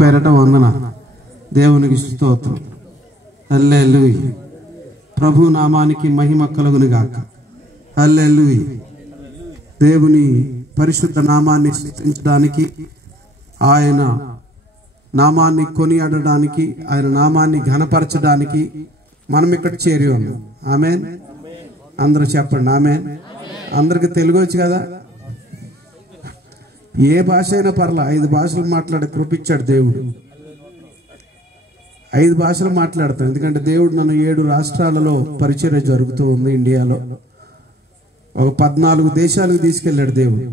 పేరట వందన. దేవునికి స్తోత్రం. హల్లెలూయా. ప్రభు నామానికి మహిమ కలుగును గాక. హల్లెలూయా. దేవుని పరిశుద్ధ నామాన్ని స్తుతించడానికి, ఆయన నామాన్ని కొనియాడడానికి, ఆయన నామాన్ని ఘనపరచడానికి మనం ఇక్కడ చేరి ఉన్నాం. ఆమేన్. అందరూ చెప్పండి ఆమేన్. అందరికి తెలుగు వచ్చు కదా? ఏ భాష అయినా పర్లా. 5 భాషలు మాట్లాడే కృపిచ్చాడు దేవుడు. 5 భాషలు మాట్లాడతాను, ఎందుకంటే దేవుడు నన్ను 7 రాష్ట్రాలలో పరిచర్య జరుగుతూ ఉంది. ఇండియాలో ఒక 14 దేశాలకు తీసుకెళ్ళాడు దేవుడు.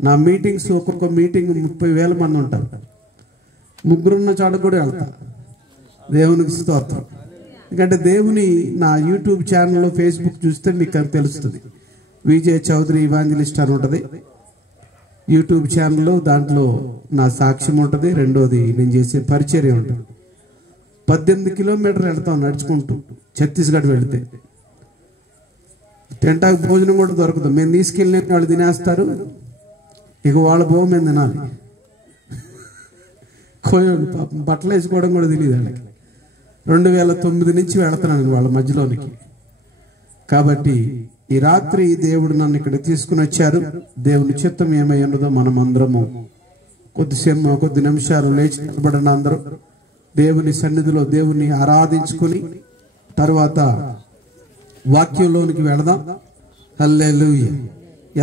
నా మీటింగ్స్, ఒక్కొక్క మీటింగ్ 30,000 మంది ఉంటారు. 3 ఉన్న చోట కూడా వెళ్తా. దేవునికి స్తోత్రం. ఎందుకంటే దేవుని నా యూట్యూబ్ ఛానల్లో, ఫేస్బుక్ చూస్తే మీకు అది తెలుస్తుంది. విజయ్ చౌదరి ఇవాంజలిస్ట్ అని ఉంటుంది యూట్యూబ్ ఛానల్లో. దాంట్లో నా సాక్ష్యం ఉంటుంది. రెండోది నేను చేసే పరిచర్య ఉంటుంది. 18 కిలోమీటర్లు వెళ్తాం నడుచుకుంటూ. ఛత్తీస్గఢ్ వెళితే తింటాకు భోజనం కూడా దొరకదు. మేము తీసుకెళ్ళిన వాళ్ళు తినేస్తారు, ఇక వాళ్ళ భోగం మేము తినాలి. బట్టలు వేసుకోవడం కూడా తెలియదు వాళ్ళకి. 2009 నుంచి వెళుతున్నాను వాళ్ళ మధ్యలోనికి. కాబట్టి ఈ రాత్రి దేవుడు నన్ను ఇక్కడ తీసుకుని వచ్చారు. దేవుని చిత్తం ఏమై ఉన్నదో మనం అందరము కొద్ది నిమిషాలు లేచి నిలబడిన అందరూ దేవుని సన్నిధిలో దేవుని ఆరాధించుకుని తర్వాత వాక్యంలోనికి వెళదాం. హల్లెలూయా.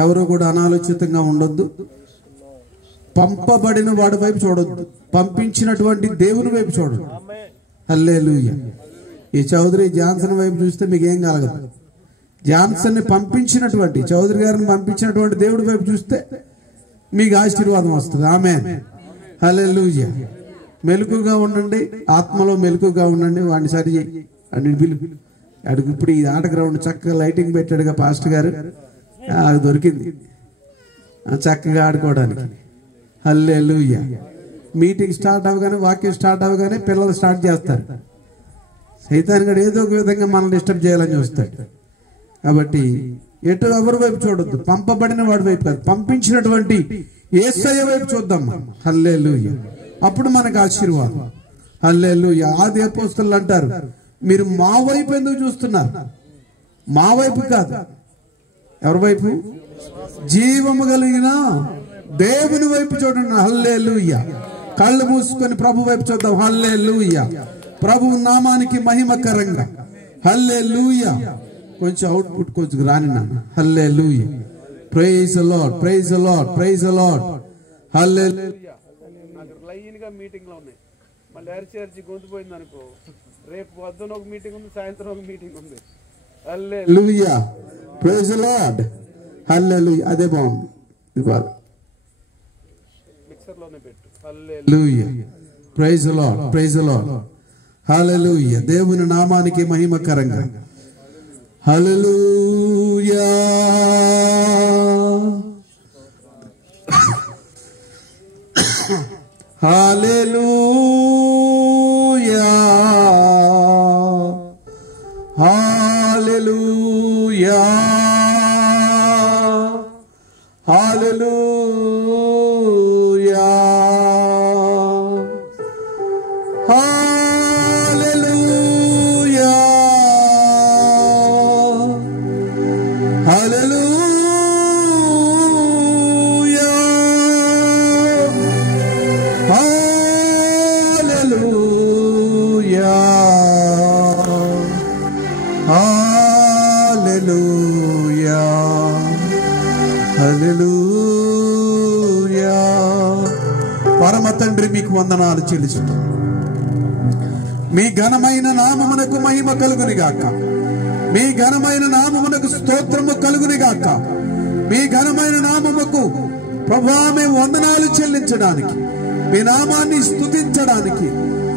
ఎవరు కూడా అనాలోచితంగా ఉండొద్దు. పంపబడిన వాడి వైపు చూడొద్దు, పంపించినటువంటి దేవుని వైపు చూడండి. హల్లెలూయా. ఈ చౌదరి జాన్సన్ వైపు చూస్తే మీకు ఏం కలగదు. జాన్సన్ ని పంపించినటువంటి, చౌదరి గారిని పంపించినటువంటి దేవుడి వైపు చూస్తే మీకు ఆశీర్వాదం వస్తుంది. ఆమేన్. హల్లెలూయా. మెలకుగా ఉండండి, ఆత్మలో మెలకుగా ఉండండి. వాడిని సరి అని పిలుపు. అడుగు. ఇప్పుడు ఈ ఆట గ్రౌండ్ చక్కగా లైటింగ్ పెట్టాడుగా పాస్టర్ గారు, అది దొరికింది చక్కగా ఆడుకోవడానికి. హల్లెలూయా. మీటింగ్ స్టార్ట్ అవగానే, వాక్యం స్టార్ట్ అవగానే పిల్లలు స్టార్ట్ చేస్తారు. సైతాన్ గడు ఏదో ఒక విధంగా మనం డిస్టర్బ్ చేయాలని చూస్తాడు. కాబట్టి ఎటు ఎవరి వైపు చూడొద్దు, పంపబడిన వాడి వైపు కాదు, పంపించినటువంటి యేసయ్య వైపు చూద్దాం. హల్లెలూయా. అప్పుడు మనకు ఆశీర్వాదం. హల్లెలూయా. ఆది అపోస్తలులు అంటారు, మీరు మా వైపు ఎందుకు చూస్తున్నారు? మా వైపు కాదు. ఎవరి వైపు? జీవము కలిగిన దేవుని వైపు చూడండి. హల్లెలూయా. కళ్ళు మూసుకొని ప్రభు వైపు చూద్దాం. హల్లెలూయా. ప్రభు నామానికి మహిమకరంగా. హల్లెలూయా. కొంచెం అవుట్పుట్ కొంచెం రాని నాన్న. Hallelujah. Praise the lord, praise the lord, praise the lord. Hallelujah. నాకు లైన్ గా మీటింగ్ లో ఉన్నాయి. మళ్ళీ అరిచి గొంతు పోయింది అనుకో, రేపు పొద్దున ఒక మీటింగ్ ఉంది, సాయంత్రం ఒక మీటింగ్ ఉంది. Hallelujah. Praise the lord. Hallelujah. అదే బాగుంది. ఇది బాగా మిక్సర్ లోనే పెట్టు. Hallelujah. Praise the lord, praise the lord. Hallelujah. దేవుని నామానికి మహిమకరంగా. హల్లెలూయా. హల్లెలూయా. హల్లెలూయా. హల్లెలూయా. హల్లెలూయా. హల్లెలూయా. హల్లెలూయా. హల్లెలూయా. హల్లెలూయా. పరమ తండ్రి మీకు వందనాలు చెల్లిస్తున్నాను. మీ ఘనమైన నామమునకు మహిమ కలుగుని గాక. మీ ఘనమైన నామమునకు స్తోత్రము కలుగుని గాక. మీ ఘనమైన నామముకు ప్రభువా మేము వందనాలు చెల్లించడానికి, మీ నామాన్ని స్తుతించడానికి,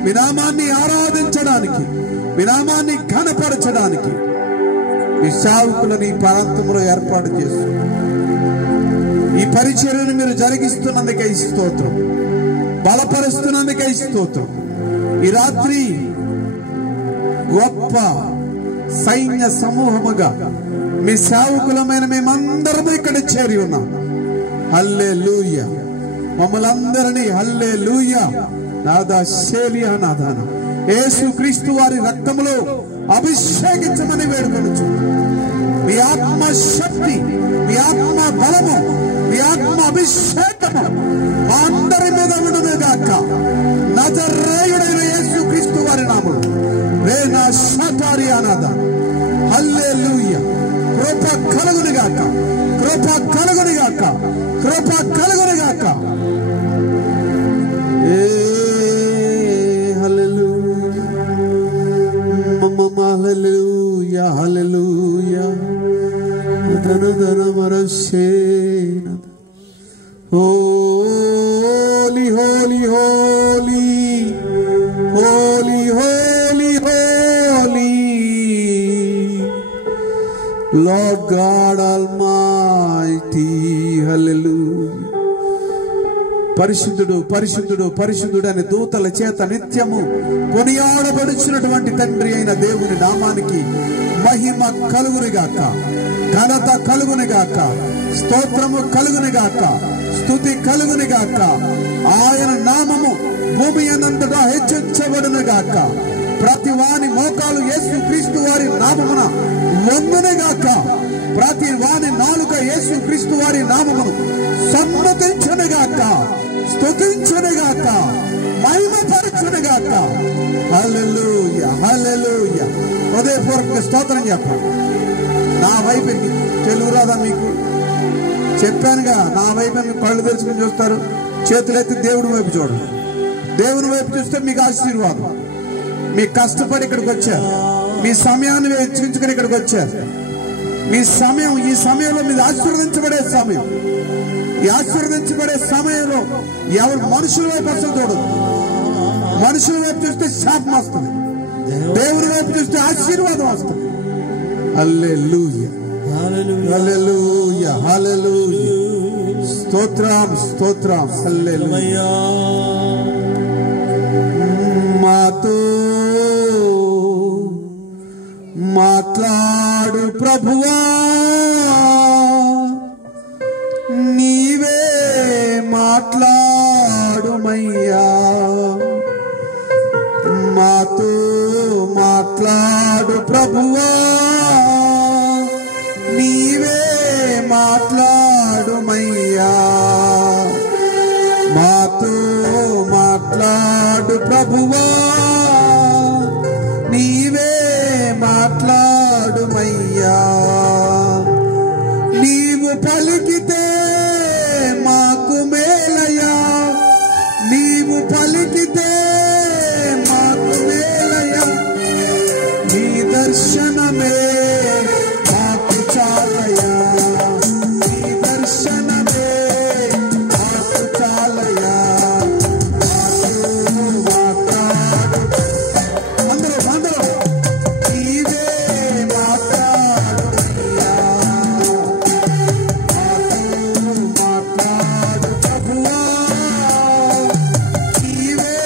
మీ నామాన్ని ఆరాధించడానికి, మీ నామాన్ని ఘనపరచడానికి మీ సేవకులని ప్రాంతంలో ఏర్పాటు చేస్తూ ఈ పరిచర్యను మీరు జరిగిస్తున్నందుకై స్తోత్రం, బలపరుస్తున్నందుకై స్తోత్రం. ఈ రాత్రి గొప్ప సైన్య సమూహముగా మీ సేవకులమైన మేమందరము ఇక్కడ చేరి ఉన్నాం. హల్లెలూయా. మమ్మలందరినీ హల్లెలూయా నాదా శేలియా నాదాన యేసు క్రీస్తు వారి రక్తములో అభిషేకించమని వేడుకొనుచు. మీ ఆత్మ శక్తి, మీ ఆత్మ బలము, మీ ఆత్మ అభిషేకము మా అందరి మీద ఉండును గాక. నజరేయుడైన యేసు క్రీస్తు వారి నామములో రేనా షటారి అనాద హల్లెలూయా. కృప కలుగును గాక, కృప కలుగును గాక, కృప కలుగును గాక. హల్లెలూయా మమ్మ హల్లెలూయా హల్లెలూయా ధన ధన మరసేన. Holi Holi Holi Holi Holi Holi Lord God Almighty. Hallelujah. పరిశుద్ధుడు పరిశుద్ధుడు పరిశుద్ధుడు అని దూతల చేత నిత్యము కొనియాడబడుచున్నటువంటి తండ్రి అయిన దేవుని నామానికి మహిమ కలుగునిగాక, ఘనత కలుగునిగాక, స్తోత్రము కలుగునిగాక, స్తుతి కలుగునిగాక. ఆయన నామము భూమి అనంతటా హెచ్చించబడునుగాక. ప్రతి వాని మోకాలు యేసు క్రీస్తు వారి నామమున వంగునుగాక. ప్రతి వాని నాలుక యేసు క్రీస్తు వారి నామమును సమ్మతించునుగాక, స్తుతించునుగాక, మహిమపరచునుగాక. హల్లెలూయా హల్లెలూయా. హృదయపూర్వక స్తోత్రం చెప్పండి. నా వైపు తెలుగు రాదా మీకు? చెప్పానుగా, నా వైపు కళ్ళు తెరుచుకుని చూస్తారు, చేతులెత్తి దేవుడి వైపు చూడండి. దేవుని వైపు చూస్తే మీకు ఆశీర్వాదం. మీ కష్టపడి ఇక్కడికి వచ్చారు, మీ సమయాన్ని వెచ్చించుకుని ఇక్కడికి వచ్చారు. మీ సమయం, ఈ సమయంలో మీరు ఆశీర్వదించబడే సమయం. ఈ ఆశీర్వదించబడే సమయంలో ఎవరు మనుషుల వైపు అసలు చూడదు. మనుషుల వైపు చూస్తే శాపం వస్తుంది, దేవుని వైపు చూస్తే ఆశీర్వాదం వస్తుంది. హల్లెలూయా హల్లెలూయా హల్లెలూయా. స్తోత్రం స్తోత్రం. హల్లెలూయా. మాతో మాట్లాడు ప్రభువా, నీవే మాట్లాడుమయ్యా. మాతో మాట్లాడు ప్రభువా, నీవే మాట్లాడుమయ్యా. మాతో మాట్లాడు ప్రభువా, నీవే మాట్లాడుమయ్యా. నీవు పలికితే మాకు మేలయ్యా, నీవు పలికితే మాకు మేలయ్యా. నీ దర్శనమే మాకు చాలయ్యా, నీ దర్శనమే మాకు చాలయ్యా. మాట్లాడు ప్రభువా, నీవే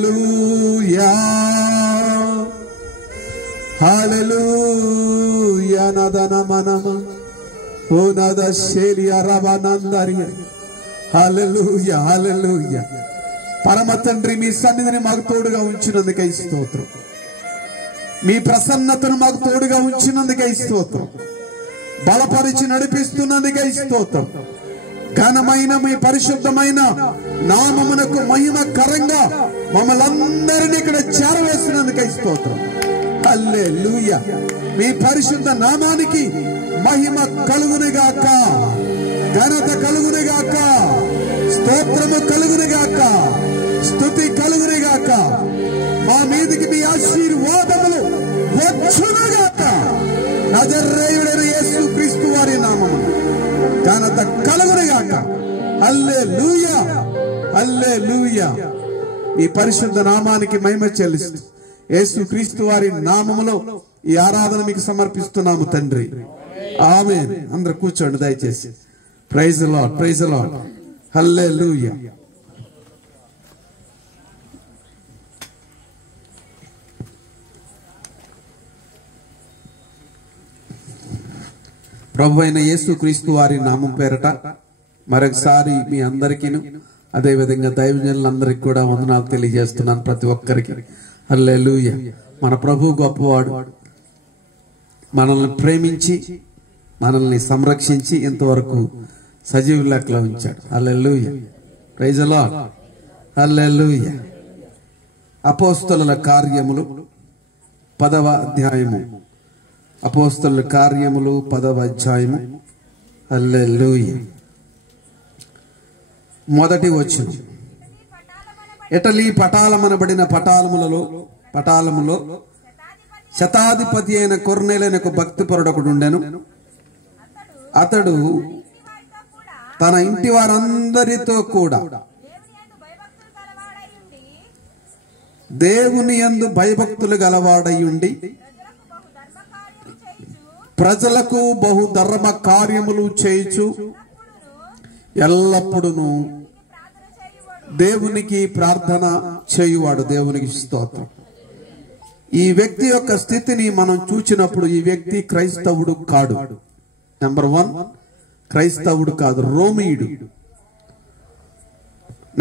హల్లెలూయా హల్లెలూయా నదన మనమ ఓ నద శేలియ రవనందరియ. హల్లెలూయా హల్లెలూయా. పరమ తండ్రి, మీ సన్నిధిని మాకు తోడుగా ఉంచినందుకై స్తోత్రం. మీ ప్రసన్నతను మాకు తోడుగా ఉంచినందుకై స్తోత్రం. బలపరిచి నడిపిస్తున్నందుకై స్తోత్రం. ఘనమైన మీ పరిశుద్ధమైన నామమునకు మహిమకరంగా మమ్మల్ని అందరినీ ఇక్కడ చేరవేసినందుకై స్తోత్రం. హల్లెలూయా. మీ పరిశుద్ధ నామానికి మహిమ కలుగునుగాక, ఘనత కలుగునుగాక, స్తోత్రము కలుగునుగాక, స్తుతి కలుగునుగాక. మా మీదికి మీ ఆశీర్వాదములు వచ్చునుగాక. నజరేయుడైన యేసు క్రీస్తు వారి నామమున ఘనత కలుగునుగాక. హల్లెలూయా హల్లెలూయా. ఈ పరిశుద్ధ నామానికి మహిమ చెల్లిస్తూ యేసు క్రీస్తు వారి నామములో ఈ ఆరాధన మీకు సమర్పిస్తున్నాము తండ్రి. ఆమేన్. అందరూ కూర్చోండి దయచేసి. Praise the lord, praise the lord. Hallelujah. ప్రభు అయిన యేసు క్రీస్తు వారి నామం పేరట మరొకసారి మీ అందరికీ, అదేవిధంగా దైవజనులందరికీ కూడా వందనాలు తెలియజేస్తున్నాను. ప్రతి ఒక్కరికి హల్లెలూయా. మన ప్రభు గొప్పవాడు. మనల్ని ప్రేమించి మనల్ని సంరక్షించి ఇంతవరకు సజీవ లెక్కలో ఉంచాడు. Hallelujah. Praise the lord. Hallelujah. అపోస్తలుల కార్యములు 10వ అధ్యాయము. అపోస్తలుల కార్యములు 10వ అధ్యాయము. హల్లెలూయా. మొదటి వచనం. ఇటలీ పటాలమనబడిన పటాలములో శతాధిపతి అయిన కొర్నేలైన ఒక భక్తిపరుడు ఒకడు ఉండెను. అతడు తన ఇంటి వారందరితో కూడా దేవుని యందు భయభక్తులు గలవాడయుండి ప్రజలకు బహు ధర్మ కార్యములు చేయుచు ఎల్లప్పుడూ దేవునికి ప్రార్థన చేయువాడు. దేవునికి స్తోత్రం. ఈ వ్యక్తి యొక్క స్థితిని మనం చూచినప్పుడు ఈ వ్యక్తి క్రైస్తవుడు కాడు. నెంబర్ 1, క్రైస్తవుడు కాదు, రోమీయుడు.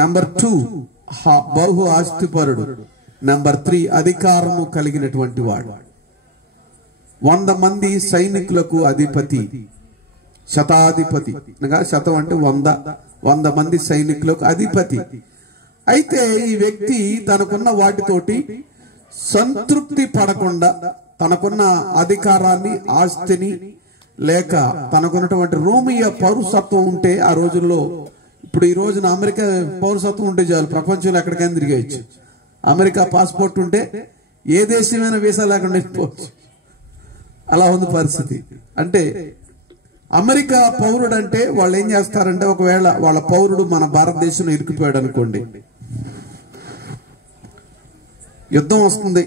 నెంబర్ 2, బహు ఆస్తిపరుడు. నెంబర్ 3, అధికారము కలిగినటువంటి వాడు. 100 మంది సైనికులకు అధిపతి, శతాధిపతి. అనగా శతం అంటే 100 మంది సైనికులకు అధిపతి. అయితే ఈ వ్యక్తి తనకున్న వాటితోటి సంతృప్తి పడకుండా తనకున్న అధికారాన్ని, ఆస్తిని, లేక తనకున్నటువంటి రోమియ పౌరసత్వం ఉంటే ఆ రోజుల్లో, ఇప్పుడు ఈ రోజున అమెరికా పౌరసత్వం ఉంటే చాలు, ప్రపంచంలో ఎక్కడికైనా తిరిగేయచ్చు. అమెరికా పాస్పోర్ట్ ఉంటే ఏ దేశమైనా వీసా లేకుండా వెళ్ళిపోవచ్చు. అలా ఉంది పరిస్థితి. అంటే అమెరికా పౌరుడు అంటే వాళ్ళు ఏం చేస్తారంటే, ఒకవేళ వాళ్ళ పౌరుడు మన భారతదేశంలో ఇరుక్కుపోయాడు అనుకోండి, యుద్ధం వస్తుంది,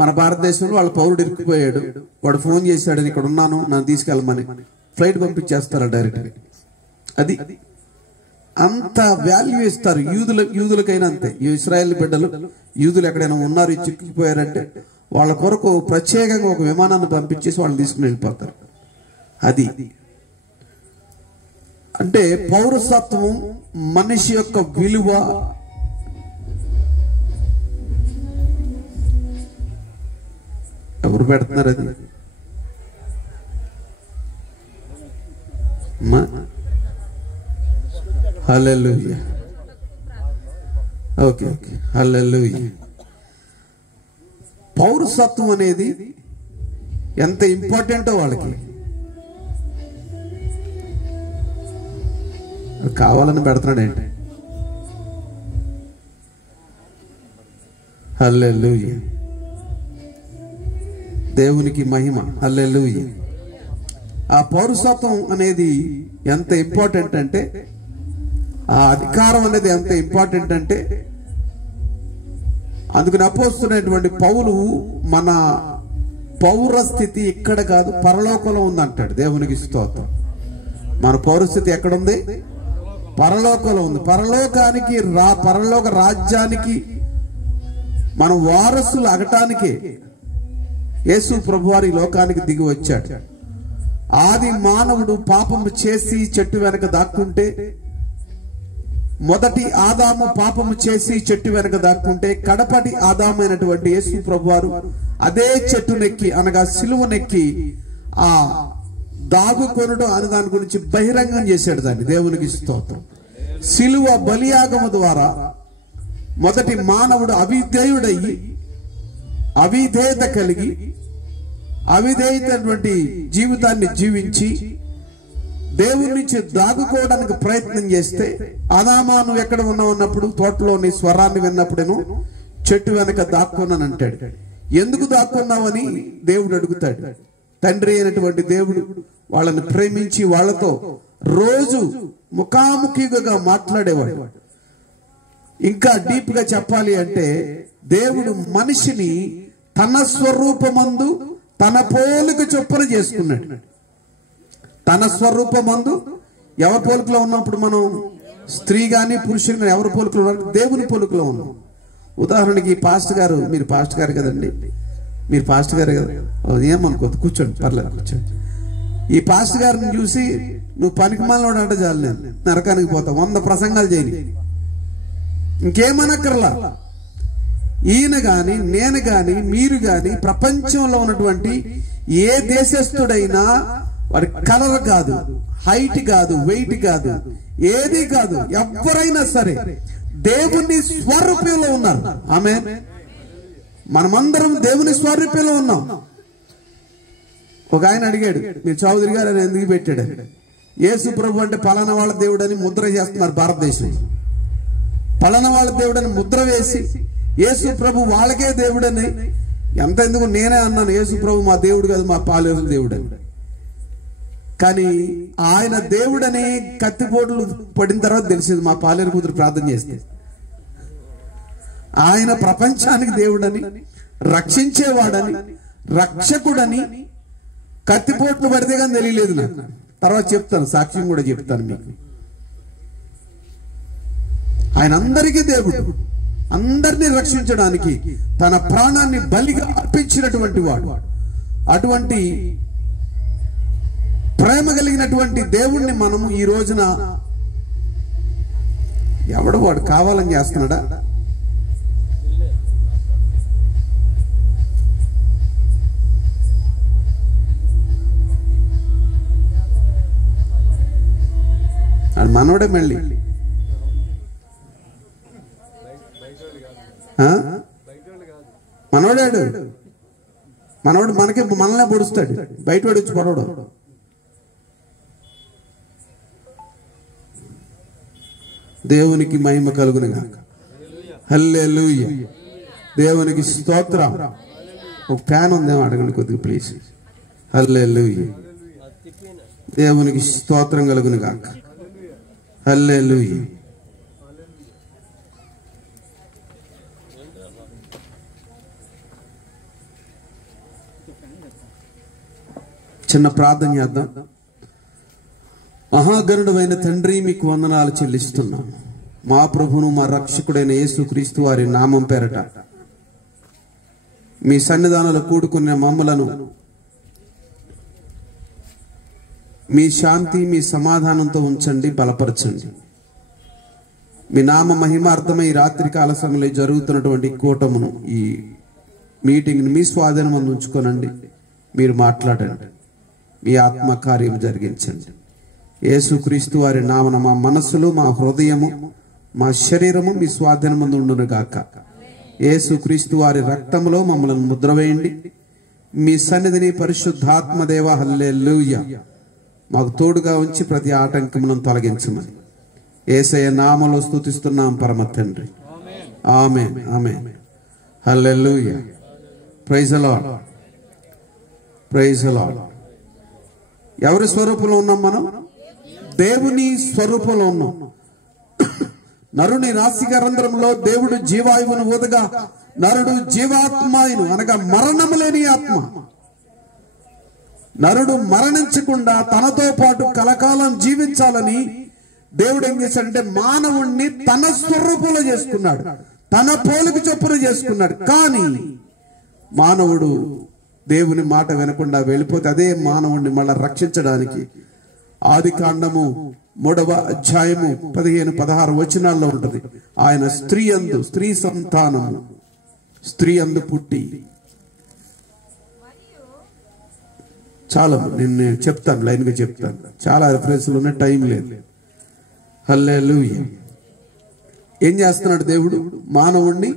మన భారతదేశంలో వాళ్ళ పౌరుడు ఇరుక్కుపోయాడు, వాడు ఫోన్ చేశాడని ఇక్కడ ఉన్నాను నన్ను తీసుకెళ్ళమని ఫ్లైట్ పంపించేస్తారు డైరెక్ట్. అది అంత వాల్యూ ఇస్తారు. యూదులకైనా అంతే. ఇశ్రాయేల్ బిడ్డలు, యూదులు ఎక్కడైనా ఉన్నారు చిక్కిపోయారంటే వాళ్ళ కొరకు ప్రత్యేకంగా ఒక విమానాన్ని పంపించేసి వాళ్ళని తీసుకుని వెళ్ళిపోతారు. అది అంటే పౌరసత్వం మనిషి యొక్క విలువ. ఎవరు పెడుతున్నారు అది? హల్లెలూయా. ఓకే, హల్లెలూయా. పౌరసత్వం అనేది ఎంత ఇంపార్టెంటో వాళ్ళకి కావాలని పెడుతున్నాడేంటి? హల్లెలూయా. దేవునికి మహిమ. హల్లెలూయా. ఆ పౌరసత్వం అనేది ఎంత ఇంపార్టెంట్ అంటే, ఆ అధికారం అనేది ఎంత ఇంపార్టెంట్ అంటే, అందుకని అపోస్తున్నటువంటి పౌలు మన పౌరస్థితి ఇక్కడ కాదు పరలోకంలో ఉందంటాడు. దేవునికి స్తోత్రం. మన పౌరస్థితి ఎక్కడుంది? పరలోకంలో ఉంది. పరలోక రాజ్యానికి మనం వారసులు అగటానికే యేసు ప్రభువారి లోకానికి దిగి వచ్చాడు. ఆది మానవుడు పాపము చేసి చెట్టు వెనక దాక్కుంటే, మొదటి ఆదాము పాపము చేసి చెట్టు వెనక దాక్కుంటే, కడపటి ఆదామైనటువంటి యేసు ప్రభువారు అదే చెట్టునెక్కి అనగా సిలువనెక్కి ఆ దాగుకొనుడు అనే దాని గురించి బహిరంగం చేశాడు. దాన్ని దేవునికి స్తోత్రం. సిలువ బలియాగము ద్వారా మొదటి మానవుడు అవిధేయుడయ్యి, అవిధేయత కలిగి, అవిధేయతటువంటి జీవితాన్ని జీవించి దేవుని నుంచి దాగుకోవడానికి ప్రయత్నం చేస్తే, ఆదామా నువ్వు ఎక్కడ ఉన్నప్పుడు తోటలోని స్వరాన్ని విన్నప్పుడేమో చెట్టు వెనక దాక్కున్నాను అంటాడు. ఎందుకు దాక్కున్నావని దేవుడు అడుగుతాడు. తండ్రి అయినటువంటి దేవుడు వాళ్ళని ప్రేమించి వాళ్ళతో రోజు ముఖాముఖిగా మాట్లాడేవాడు. ఇంకా డీప్ గా చెప్పాలి అంటే, దేవుడు మనిషిని తన స్వరూపమందు తన పోలిక చొప్పున చేసుకున్నాడు. తన స్వరూపమందు ఎవరి పోలికలో ఉన్నప్పుడు మనం స్త్రీ గాని పురుషుడు గాని ఎవరి పోలికలో ఉన్నారు? దేవుని పోలికలో ఉన్నాం. ఉదాహరణకి పాస్టర్ గారు, మీరు పాస్టర్ గారు కదండి, మీరు పాస్టర్ గారు కదా, ఏమనుకోవద్దు, కూర్చోండి, పర్లేదు కూర్చోండి. ఈ పాస్టర్ గారిని చూసి నువ్వు పనికిమాలినోడు అంటే చాలు, నేను నరకానికి పోతావు, 100 ప్రసంగాలు చేయని, ఇంకేమనక్కర్లా. ఈయన గాని, నేను గాని, మీరు గాని, ప్రపంచంలో ఉన్నటువంటి ఏ దేశస్థుడైనా వాడి కలర్ కాదు, హైట్ కాదు, వెయిట్ కాదు, ఏది కాదు, ఎవరైనా సరే దేవుని స్వరూపంలో ఉన్నారు. ఆమేన్. మనమందరం దేవుని స్వరూపంలో ఉన్నాం. ఒక ఆయన అడిగాడు, మీరు చౌదరి గారు అని ఎందుకు పెట్టాడు? యేసు ప్రభు అంటే పలానా వాళ్ళ దేవుడు అని ముద్ర చేస్తున్నారు భారతదేశంలో. పలానా వాళ్ళ దేవుడు అని ముద్ర వేసి యేసు ప్రభు వాళ్ళకే దేవుడని, ఎంత ఎందుకు నేనే అన్నాను, యేసు ప్రభు మా దేవుడు కాదు, మా పాలేరు దేవుడు అని. కానీ ఆయన దేవుడని కత్తిపోట్లు పడిన తర్వాత తెలిసింది, మా పాలేరు కూతురు ప్రార్థన చేస్తే. ఆయన ప్రపంచానికి దేవుడని, రక్షించేవాడని, రక్షకుడని కత్తిపోట్లు పడితే కానీ తెలియలేదు నాకు. తర్వాత చెప్తాను, సాక్ష్యం కూడా చెప్తాను మీకు. ఆయన అందరికీ దేవుడు, అందరినీ రక్షించడానికి తన ప్రాణాన్ని బలిగా అర్పించినటువంటి వాడు. అటువంటి ప్రేమ కలిగినటువంటి దేవుణ్ణి మనము ఈ రోజున ఎవడు వాడు కావాలని చేస్తున్నాడా? అది మనోడే మళ్ళీ మనోడాడు, మనోడు మనకి మనల్నే పొడుస్తాడు, బయటవాడు వచ్చి పొడవడు. దేవునికి మహిమ కలుగును గాక. హల్లెలూయా. దేవునికి స్తోత్రం. ఒక ఫ్యాన్ ఉందేమో అడగండి కొద్దిగా ప్లీజ్. హల్లెలూయా. దేవునికి స్తోత్రం కలుగును గాక. హల్లెలూయా. చిన్న ప్రార్థన చేద్దాం. మహాగణుడైన తండ్రి, మీకు వందనాలు చెల్లిస్తున్నాం. మా ప్రభువును మా రక్షకుడైన యేసుక్రీస్తు వారి నామం పేరట మీ సన్నిధానంలో కూడుకున్న మమ్మలను మీ శాంతి, మీ సమాధానంతో ఉంచండి, బలపరచండి. మీ నామ మహిమార్థమై రాత్రి కాల సమయంలో జరుగుతున్నటువంటి కూటమును, ఈ మీటింగ్ని మీ స్వాధీనం ఉంచుకోనండి. మీరు మాట్లాడండి, మీ ఆత్మకార్యం జరిగించండి. యేసుక్రీస్తు వారి నామన మా మనస్సులు, మా హృదయము, మా శరీరము మీ స్వాధీనమందు ఉండును గాక. యేసుక్రీస్తు వారి రక్తములో మమ్మల్ని ముద్ర వేయండి. మీ సన్నిధిని పరిశుద్ధాత్మ దేవ హల్లెలూయా మాకు తోడుగా ఉంచి ప్రతి ఆటంకములను తొలగించమని యేసయ్య నామములో స్తుతిస్తున్నాం పరమ తండ్రి. Amen, amen. Hallelujah. Praise the lord, praise the lord. ఎవరి స్వరూపంలో ఉన్నాం మనం? దేవుని స్వరూపంలో ఉన్నాం. నరుని నాసికారంధ్రంలో దేవుడు జీవాయువును ఊదగా నరుడు జీవాత్మాయును అనగా మరణము లేని ఆత్మ. నరుడు మరణించకుండా తనతో పాటు కలకాలం జీవించాలని దేవుడు ఏం చేశాడంటే మానవుణ్ణి తన స్వరూపంలో చేసుకున్నాడు, తన పోలిక చొప్పున చేసుకున్నాడు. కానీ మానవుడు దేవుని మాట వినకుండా వెళ్ళిపోతే అదే మానవుడిని మళ్ళా రక్షించడానికి ఆదికాండము 3వ అధ్యాయము 15-16 వచనాల్లో ఉంటది. ఆయన స్త్రీ సంతానము స్త్రీ అందు పుట్టి, చాలా నేను చెప్తాను, లైన్ గా చెప్తాను, చాలా రిఫరెన్స్లు ఉన్నాయి, టైం లేదు. హల్లెలూయా. ఏం చేస్తున్నాడు దేవుడు? మానవుణ్ణి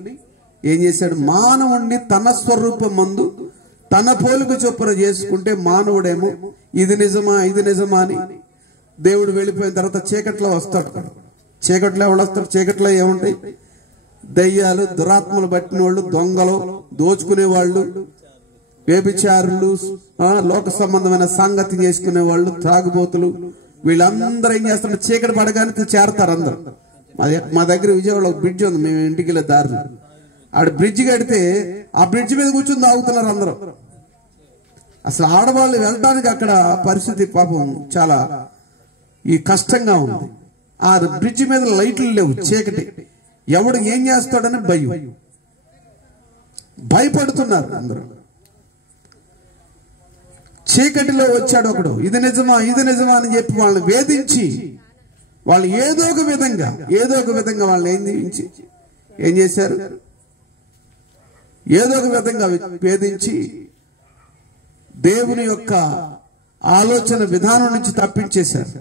ఏం చేశాడు? మానవుణ్ణి తన స్వరూపం మందు తన పోలిక చొప్పున చేసుకుంటే మానవుడేమో ఇది నిజమా ఇది నిజమా అని దేవుడు వెళ్ళిపోయిన తర్వాత చీకట్లో వస్తాడు. చీకట్లో ఎవరు వస్తారు? చీకట్లో ఏముంటాయి? దయ్యాలు, దురాత్మలు పట్టిన వాళ్ళు, దొంగలు, దోచుకునే వాళ్ళు, వ్యభిచారులు, లోక సంబంధమైన సంగతి చేసుకునే వాళ్ళు, త్రాగుబోతులు, వీళ్ళందరూ ఏం చేస్తారు? చీకటి పడగానే చేరతారు అందరు. మా దగ్గర విజయవాడలో ఒక బ్రిడ్జ్ ఉంది, మేము ఇంటికి వెళ్ళే దారి. ఆడ బ్రిడ్జ్ కడితే ఆ బ్రిడ్జ్ మీద కూర్చొని తాగుతున్నారు అందరూ. అసలు ఆడవాళ్ళు వెళ్ళడానికి అక్కడ పరిస్థితి పాపం చాలా కష్టంగా ఉంది. ఆ బ్రిడ్జ్ మీద లైట్లు లేవు, చీకటి. ఎవడు ఏం చేస్తాడని భయపడుతున్నారు అందరూ. చీకటిలో వచ్చాడు ఒకడు, ఇది నిజమా ఇది నిజమా అని చెప్పి వాళ్ళని వేధించి, వాళ్ళు ఏదో ఒక విధంగా వాళ్ళని ఏం చేశారు? ఏదో ఒక విధంగా వేధించి దేవుని యొక్క ఆలోచన విధానం నుంచి తప్పించేశారు.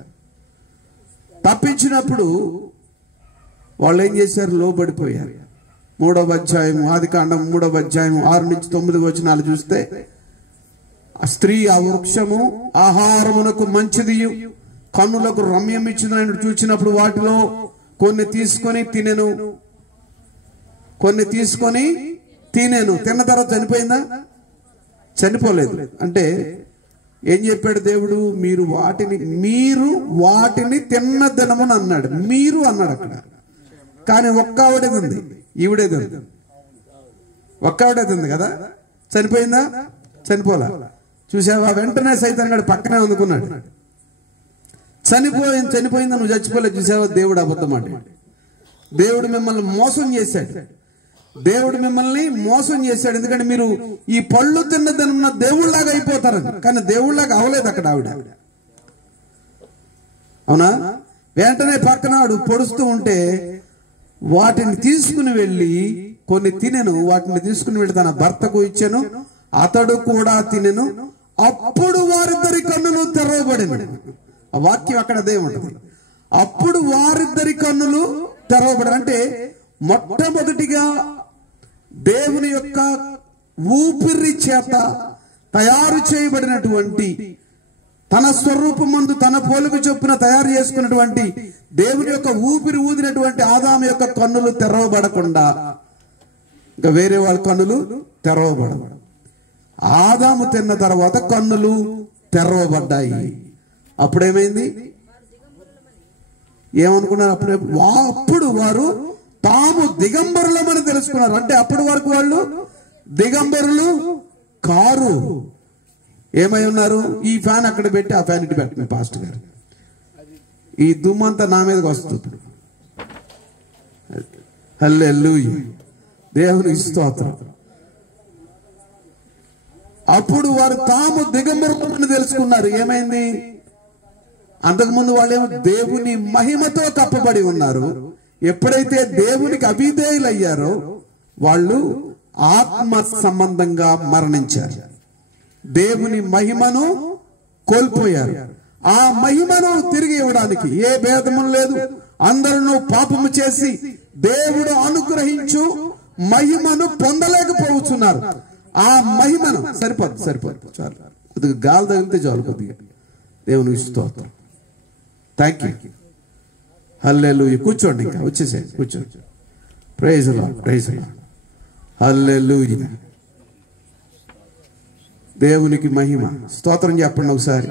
తప్పించినప్పుడు వాళ్ళు ఏం చేశారు? లోబడిపోయారు. 3వ అధ్యాయం ఆదికాండం 3వ అధ్యాయం 6-9 వచనాలు చూస్తే, ఆ స్త్రీ ఆ వృక్షము ఆహారమునకు మంచిదియు కన్నులకు రమ్యం ఇచ్చిందని చూచినప్పుడు వాటిలో కొన్ని తీసుకొని తినేను. తిన్న తర్వాత చనిపోయిందా? చనిపోలేదు. అంటే ఏం చెప్పాడు దేవుడు? మీరు వాటిని తిన్న దినమున అన్నాడు. మీరు అన్నాడు అక్కడ. కానీ ఒక్క ఆవిడేది ఉంది, ఈవిడేది ఉంది. ఒక్క ఆవిడేది ఉంది కదా. చనిపోయిందా? చనిపోలా. చూసావా? వెంటనే సైతాన్ గారు పక్కనే అందుకున్నాడు. చనిపోయిందా? నువ్వు చచ్చిపోలేదు. చూసావా? దేవుడు అబద్ధం ఆడాడు. దేవుడు మిమ్మల్ని మోసం చేశాడు. ఎందుకంటే మీరు ఈ పళ్ళు తిన్నదన్న దేవుళ్లాగా అయిపోతారని. కానీ దేవుళ్లాగా అవలేదు అక్కడ ఆవిడ. అవునా? వెంటనే పక్కన ఆవిడ పొడుస్తూ ఉంటే వాటిని తీసుకుని వెళ్ళి కొన్ని తినెను. వాటిని తీసుకుని వెళ్ళి తన భర్తకు ఇచ్చాను, అతడు కూడా తినెను. అప్పుడు వారిద్దరి కన్నులు తెరవబడిన. ఆ వాక్యం అక్కడ అదే ఉంటుంది. అప్పుడు వారిద్దరి కన్నులు తెరవబడి. అంటే మొట్టమొదటిగా దేవుని యొక్క ఊపిరి చేత తయారు చేయబడినటువంటి, తన స్వరూపమందు తన పోలిక చొప్పున తయారు చేసుకున్నటువంటి దేవుని యొక్క ఊపిరి ఊదినటువంటి ఆదాము యొక్క కన్నులు తెరవబడకుండా ఇంకా వేరే వాళ్ళ కన్నులు తెరవబడవు. ఆదాము తిన్న తర్వాత కన్నులు తెరవబడ్డాయి. అప్పుడేమైంది? ఏమనుకున్నారు? అప్పుడు వారు తాము దిగంబరులమని తెలుసుకున్నారు. అంటే అప్పటి వరకు వాళ్ళు దిగంబరులు కారు. ఏమై ఉన్నారు? ఈ ఫ్యాన్ అక్కడ పెట్టి ఆ ఫ్యాన్ ఇటు పెట్టిన పాస్టర్ గారు, ఈ దుమ్మంతా నా మీదకి వస్తుంది. హల్లెలూయా, దేవునికి స్తోత్రం. అప్పుడు వారు తాము దిగంబరులమని తెలుసుకున్నారు. ఏమైంది? అంతకుముందు వాళ్ళేమో దేవుని మహిమతో కప్పబడి ఉన్నారు. ఎప్పుడైతే దేవునికి అవిధేయులయ్యారో వాళ్ళు ఆత్మ సంబంధంగా మరణించారు. దేవుని మహిమను కోల్పోయారు. ఆ మహిమను తిరిగి ఇవ్వడానికి ఏ భేదము లేదు. అందరూ పాపము చేసి దేవుడు అనుగ్రహించు మహిమను పొందలేకపోతున్నారు. ఆ మహిమను సరిపోదు చాలు, కొద్దిగా గాలి తగిలితే చాలు. కొద్దిగా దేవునికి స్తోత్రం. Thank you. హల్లెలూయా. కూర్చోండి, ఇంకా వచ్చేసేయండి, కూర్చోండి. Praise lord, praise lord. Hallelujah. దేవునికి మహిమ. స్తోత్రం చెప్పండి ఒకసారి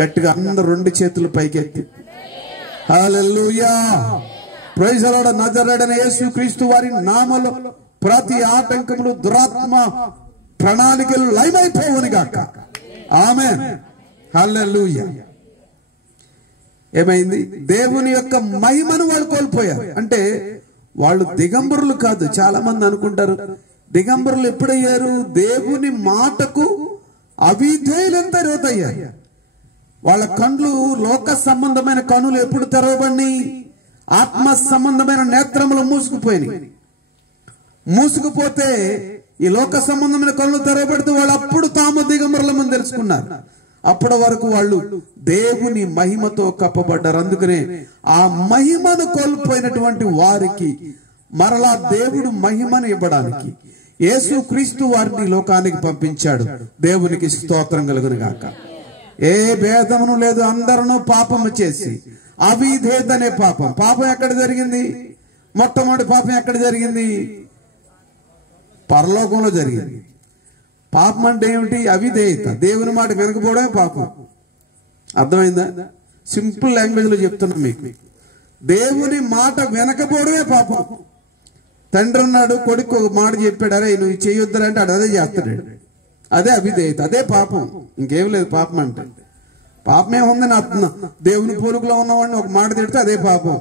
గట్టిగా, అందరూ 2 చేతులు పైకెత్తి. హల్లెలూయా. Praise lord. నజరేయుడైన యేసుక్రీస్తు వారి నామములో ప్రతి ఆటంకములు, దురాత్మ ప్రణాళికలు లయమైపోవును గాక. ఆమేన్. హల్లెలూయా. ఏమైంది? దేవుని యొక్క మహిమను వాళ్ళు కోల్పోయారు. అంటే వాళ్ళు దిగంబరులు కాదు. చాలా మంది అనుకుంటారు దిగంబరులు ఎప్పుడయ్యారు? దేవుని మాటకు అవిధేయులంతా రోజయ్యారు. వాళ్ళ కండ్లు లోక సంబంధమైన కనులు ఎప్పుడు తెరవబడి ఆత్మ సంబంధమైన నేత్రములు మూసుకుపోతే ఈ లోక సంబంధమైన కనులు తెరవబడితే వాళ్ళు అప్పుడు తాము దిగంబరులమని తెలుసుకున్నారు. అప్పటి వరకు వాళ్ళు దేవుని మహిమతో కప్పబడ్డారు. అందుకనే ఆ మహిమను కోల్పోయినటువంటి వారికి మరలా దేవుడు మహిమను ఇవ్వడానికి యేసుక్రీస్తు వారిని లోకానికి పంపించాడు. దేవునికి స్తోత్రం కలుగును గాక. ఏ భేదమును లేదు, అందరూ పాపము చేసి అవిధేయతనే పాపం ఎక్కడ జరిగింది? మొట్టమొదటి పాపం ఎక్కడ జరిగింది? పరలోకంలో జరిగింది. పాపం అంటే ఏమిటి? అవిధేయత, దేవుని మాట వినకపోవడమే పాపం. అర్థమైందా? సింపుల్ లాంగ్వేజ్ లో చెప్తున్నాం మీకు. దేవుని మాట వినకపోవడమే పాపం. తండ్రి అన్నాడు, కొడుకు ఒక మాట చెప్పాడు, అరే నువ్వు చేయొద్దురంటే అదే చేస్తాడు. అదే అవిధేయత, అదే పాపం. ఇంకేం లేదు పాపం అంటే. పాపమే ఉంది నా దేవుని పోలుకులో ఉన్నవాడిని ఒక మాట తిడితే అదే పాపం.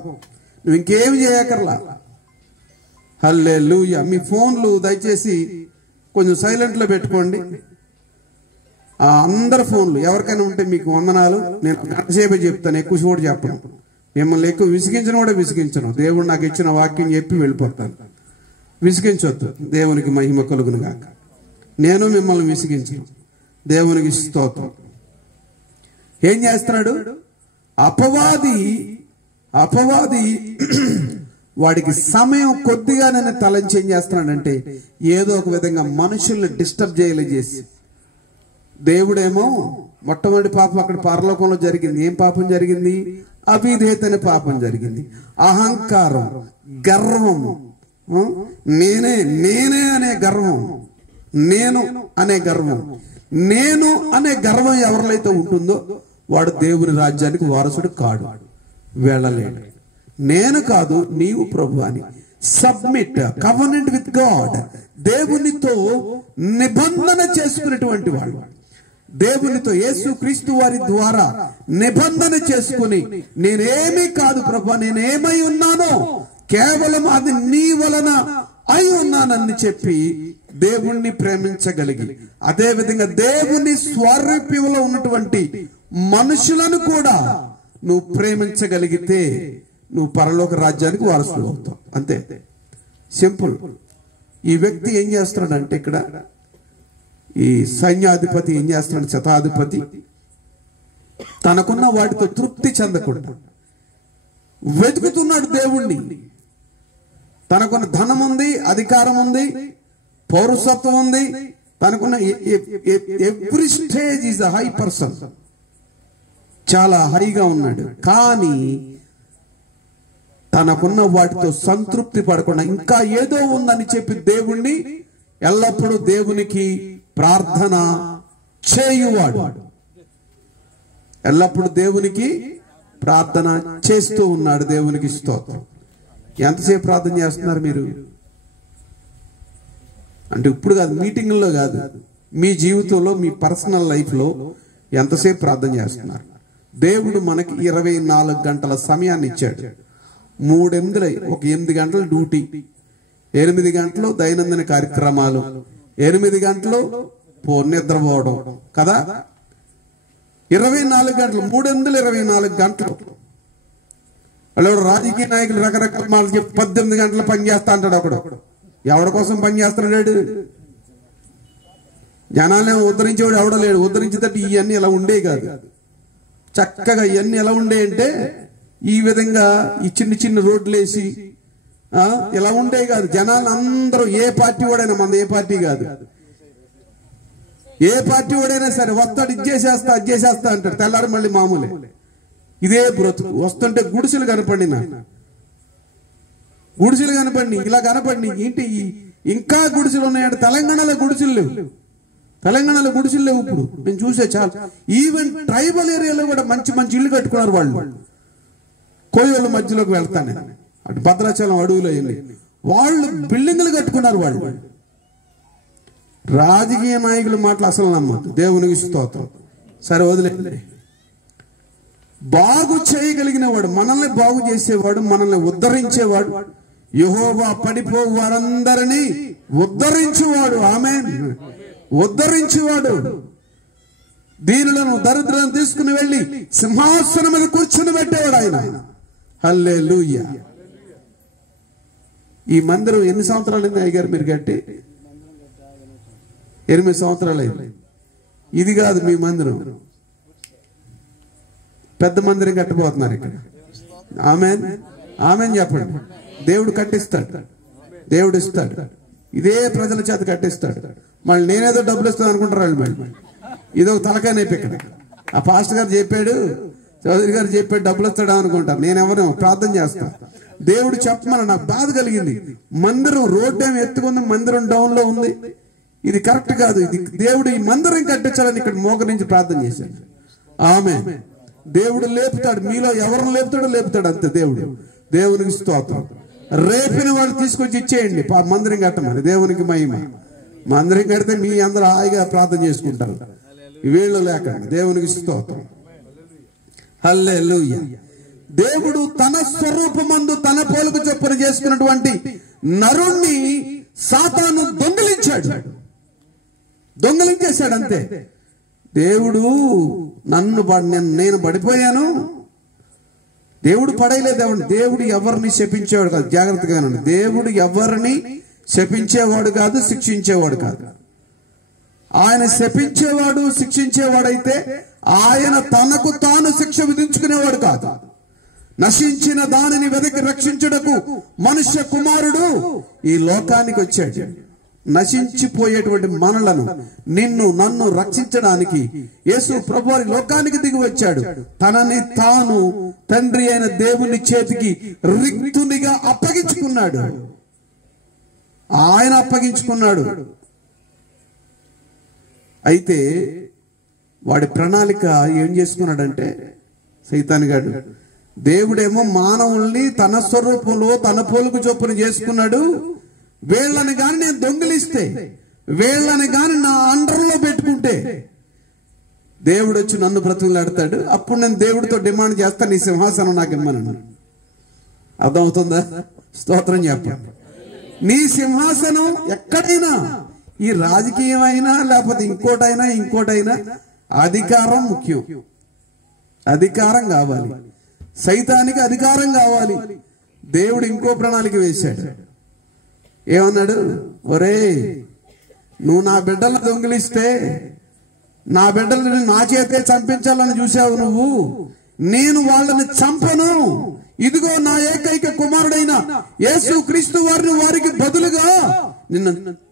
నువ్వు ఇంకేం చేయకర్లా. హల్లెలూయా. మీ ఫోన్లు దయచేసి కొంచెం సైలెంట్ లో పెట్టుకోండి. అందరి ఫోన్లు ఎవరికైనా ఉంటే మీకు వందనాలు. నేను గంటసేపే చెప్తాను, ఎక్కువ కూడా చెప్పను. మిమ్మల్ని ఎక్కువ విసిగించను కూడా విసిగించను. దేవుడు నాకు ఇచ్చిన వాక్యం చెప్పి వెళ్ళిపోతాను. విసిగించొద్దు. దేవునికి మహిమ కలుగును గాక. నేను మిమ్మల్ని విసిగించను. దేవునికి స్తోత్రం. ఏం చేస్తున్నాడు అపవాది? వాడికి సమయం కొద్దిగానే తలంచి ఏం చేస్తున్నాడంటే ఏదో ఒక విధంగా మనుషుల్ని డిస్టర్బ్ చేసి, దేవుడేమో మొట్టమొదటి పాపం అక్కడ పరలోకంలో జరిగింది. ఏం పాపం జరిగింది? అవిధేయత అనే పాపం జరిగింది. అహంకారం, గర్వము, నేనే అనే గర్వం, నేను అనే గర్వం ఎవరిలైతే ఉంటుందో వాడు దేవుని రాజ్యానికి వారసుడు కాడు, వెళ్ళలేడు. నేను కాదు, నీవు ప్రభు అని సబ్మిట్, కవెనెంట్ విత్ గాడ్, దేవునితో నిబంధన చేసుకునేటువంటి వాడు. దేవునితో యేసుక్రీస్తు వారి ద్వారా నిబంధన చేసుకుని నేనేమీ కాదు ప్రభు, నేనేమై ఉన్నానో కేవలం అది నీ వలన అయి ఉన్నానని చెప్పి దేవుణ్ణి ప్రేమించగలిగి, అదే విధంగా దేవుని స్వరూపంలో ఉన్నటువంటి మనుషులను కూడా నువ్వు ప్రేమించగలిగితే నువ్వు పరలోక రాజ్యానికి వారసుడు అవుతావు. అంతే, సింపుల్. ఈ వ్యక్తి ఏం చేస్తున్నాడంటే ఇక్కడ ఈ సైన్యాధిపతి ఏం చేస్తున్నాడు? శతాధిపతి తనకున్న వాటితో తృప్తి చెందకుండా వెతుకుతున్నాడు దేవుణ్ణి. తనకున్న ధనం ఉంది, అధికారం ఉంది, పౌరసత్వం ఉంది, తనకున్న every stage is a high person, చాలా హైగా ఉన్నాడు. కానీ తనకున్న వాటితో సంతృప్తి పడకుండా ఇంకా ఏదో ఉందని చెప్పి దేవుణ్ణి ఎల్లప్పుడూ దేవునికి ప్రార్థన చేయువాడు, ఎల్లప్పుడూ దేవునికి ప్రార్థన చేస్తూ ఉన్నాడు. దేవునికి స్తోత్రం. ఎంతసేపు ప్రార్థన చేస్తున్నారు మీరు? అంటే ఇప్పుడు కాదు, మీటింగుల్లో కాదు, మీ జీవితంలో, మీ పర్సనల్ లైఫ్లో ఎంతసేపు ప్రార్థన చేస్తున్నారు? దేవుడు మనకి 24 గంటల సమయాన్ని ఇచ్చాడు. 8 గంటల డ్యూటీ, 8 గంటలు దైనందిన కార్యక్రమాలు, 8 గంటలు నిద్రపోవడం కదా. 24 గంటలు, 324 గంటలు. వాళ్ళు రాజకీయ నాయకులు రకరకాల మాటలు చెప్పి 18 గంటలు పని చేస్తా అంటాడు. ఒకడు ఎవరి కోసం పని చేస్తున్నాడు? జనాలే ఉద్ధరించేవాడు ఎవడో లేడు. ఉద్ధరించేటట్టు ఇవన్నీ ఎలా ఉండే కాదు. చక్కగా ఇవన్నీ ఎలా ఉండే అంటే ఈ విధంగా ఈ చిన్న రోడ్లు వేసి ఇలా ఉండే కాదు. జనాలు అందరూ ఏ పార్టీ వాడైనా, మన ఏ పార్టీ కాదు, ఏ పార్టీ వాడైనా సరే వస్తాడు, ఇది చేసేస్తా అంటాడు. తెల్లారి మళ్ళీ మామూలే. ఇదే బ్రతుకు. వస్తుంటే గుడిసెలు కనపడి, ఇలా కనపడి ఏంటి ఇంకా గుడిసెలు ఉన్నాయంటే తెలంగాణలో గుడిసెలు లేవు. ఇప్పుడు నేను చూసే చాలా. ఈవెన్ ట్రైబల్ ఏరియాలో కూడా మంచి ఇల్లు కట్టుకున్నారు వాళ్ళు. కోయల మధ్యలోకి వెళ్తానే అటు భద్రాచలం అడవులో వెళ్ళి వాళ్ళు బిల్డింగ్లు కట్టుకున్నారు. వాళ్ళు రాజకీయ నాయకుల మాటలు అసలు నమ్మద్దు. దేవునికి స్తోత్రం. సరే వదిలేండి. బాగు చేయగలిగిన వాడు, మనల్ని బాగు చేసేవాడు, మనల్ని ఉద్ధరించేవాడు యెహోవా పడిపోవు వారందరినీ ఉద్ధరించువాడు. ఆమేన్. ఉద్ధరించువాడు. దీనులను దరిద్రులను తీసుకుని వెళ్లి సింహాసనం మీద కూర్చుని పెట్టేవాడు ఆయన. హల్లెలూయా. ఈ మందిరం ఎన్ని సంవత్సరాలు అయింది అయ్యగారు మీరు కట్టి? 8 సంవత్సరాలు అయింది. ఇది కాదు మీ మందిరం, పెద్ద మందిరం కట్టబోతున్నారు ఇక్కడ. ఆమేన్. ఆమేన్ చెప్పండి. దేవుడు కట్టిస్తాడు, దేవుడు ఇస్తాడు. ఇదే ప్రజల చేత కట్టిస్తాడు. మళ్ళీ నేనేదో డబ్బులు ఇస్తాను అనుకుంటారు వాళ్ళు. మళ్ళీ ఇదొక తలకాయ నొప్పి ఇక్కడ. ఆ పాస్టర్ గారు చెప్పాడు, చౌదరి గారు చెప్పాడు డబ్బులు ఇస్తాడా అనుకుంటారు. నేనెవరో ప్రార్థన చేస్తాను. దేవుడు చెప్పమని నాకు బాధ కలిగింది. మందిరం రోడ్డు ఏమి ఎత్తుకుంది, మందిరం డౌన్ లో ఉంది. ఇది కరెక్ట్ కాదు. ఇది దేవుడు ఈ మందిరం కట్టించాలని ఇక్కడ మోకరించి ప్రార్థన చేశాడు. ఆమేన్. దేవుడు లేపుతాడు. మీలో ఎవరిని లేపుతాడో లేపుతాడు అంతే దేవుడు. దేవునికి స్తోత్రం. రేపిన వాళ్ళు తీసుకొచ్చి ఇచ్చేయండి మందిరం కట్టమని. దేవునికి మహిమ. మందిరం కడితే మీ అందరూ హాయిగా ప్రార్థన చేసుకుంటారు, వీళ్ళు లేకండి. దేవునికి స్తోత్రం. హల్లెలూయా. దేవుడు తన స్వరూపమందు తన పోలిక చొప్పున చేసుకున్నటువంటి నరుణ్ణి సాతాను దొంగలించేశాడు అంతే. దేవుడు నేను పడిపోయాను. దేవుడు పడేయలేదు. దేవుడు ఎవరిని శపించేవాడు కాదు. జాగ్రత్తగా ఉండండి. దేవుడు ఎవరిని శపించేవాడు కాదు, శిక్షించేవాడు కాదు. ఆయన శపించేవాడు, శిక్షించేవాడైతే ఆయన తనకు తాను శిక్ష విధించుకునేవాడు కాదు. నశించిన దానిని వెదకి రక్షించుటకు మనుష్య కుమారుడు ఈ లోకానికి వచ్చాడు. నశించిపోయేటువంటి మనలను, నిన్ను నన్ను రక్షించడానికి యేసు ప్రభువారి లోకానికి దిగి వచ్చాడు. తనని తాను తండ్రి అయిన దేవుని చేతికి రిక్తునిగా అప్పగించుకున్నాడు. ఆయన అప్పగించుకున్నాడు. అయితే వాడి ప్రణాళిక ఏం చేసుకున్నాడంటే, సైతానుగాడు, దేవుడేమో మానవుల్ని తన స్వరూపంలో తన పోలుకు చొప్పున చేసుకున్నాడు. వీళ్ళని గాని నేను దొంగిలిస్తే, వీళ్ళని గాని నా అండర్లో పెట్టుకుంటే దేవుడు వచ్చి నన్ను బ్రతుకులాడతాడు. అప్పుడు నేను దేవుడితో డిమాండ్ చేస్తాను, నీ సింహాసనం నాకు ఇమ్మను. అర్థమవుతుందా? స్తోత్రం చెప్పండి. నీ సింహాసనం ఎక్కడైనా, ఈ రాజకీయమైనా లేకపోతే ఇంకోటైనా అధికారం ముఖ్యం. అధికారం కావాలి. సైతానికి అధికారం కావాలి. దేవుడు ఇంకో ప్రణాళిక వేశాడు. ఏమన్నాడు? ఒరే, నువ్వు నా బిడ్డలను దొంగిలిస్తే, నా బిడ్డలను నా చేతే చంపించాలని చూసావు నువ్వు. నేను వాళ్ళని చంపను. ఇదిగో నా ఏకైక కుమారుడైన యేసు క్రీస్తు వారిని వారికి బదులుగా నిన్ను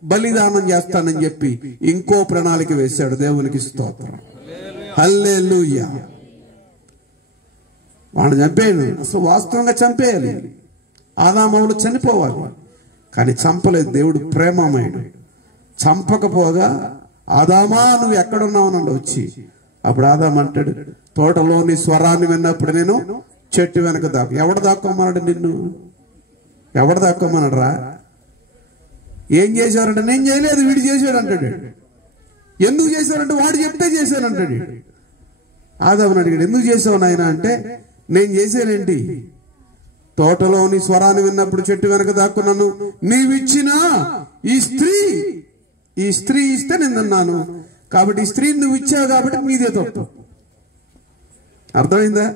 బలిదానం చేస్తానని చెప్పి ఇంకో ప్రణాళిక వేశాడు. దేవునికి స్తోత్రం. హల్లెలూయా. వాడిని చంపేయను. అసలు వాస్తవంగా చంపేయాలి. ఆదామవులు చనిపోవాలి, కానీ చంపలేదు. దేవుడు ప్రేమమయుడు. చంపకపోగా ఆదామా నువ్వు ఎక్కడున్నావునండి వచ్చి. అప్పుడు ఆదాం అంటాడు, తోటలోని స్వరాన్ని విన్నప్పుడు నేను చెట్టు వెనక ఎవడు దాక్కోమన్నాడు? నిన్ను ఎవడు దాక్కోమన్నాడు రా? ఏం చేశారంటే, నేను చేయలేదు, వీడు చేశాడు అంటాడు. ఎందుకు చేశారంటే, వాడు చెప్తే చేశాను అంటాడు. ఆదామని అడిగాడు, ఎందుకు చేసావు నాయన అంటే, నేను చేశానేంటి, తోటలోని స్వరాన్ని విన్నప్పుడు చెట్టు వెనక దాక్కున్నాను. నీవిచ్చిన ఈ స్త్రీ ఇస్తే నేను అన్నాను, కాబట్టి ఈ స్త్రీని నువ్వు ఇచ్చావు కాబట్టి మీదే తప్పు. అర్థమైందా?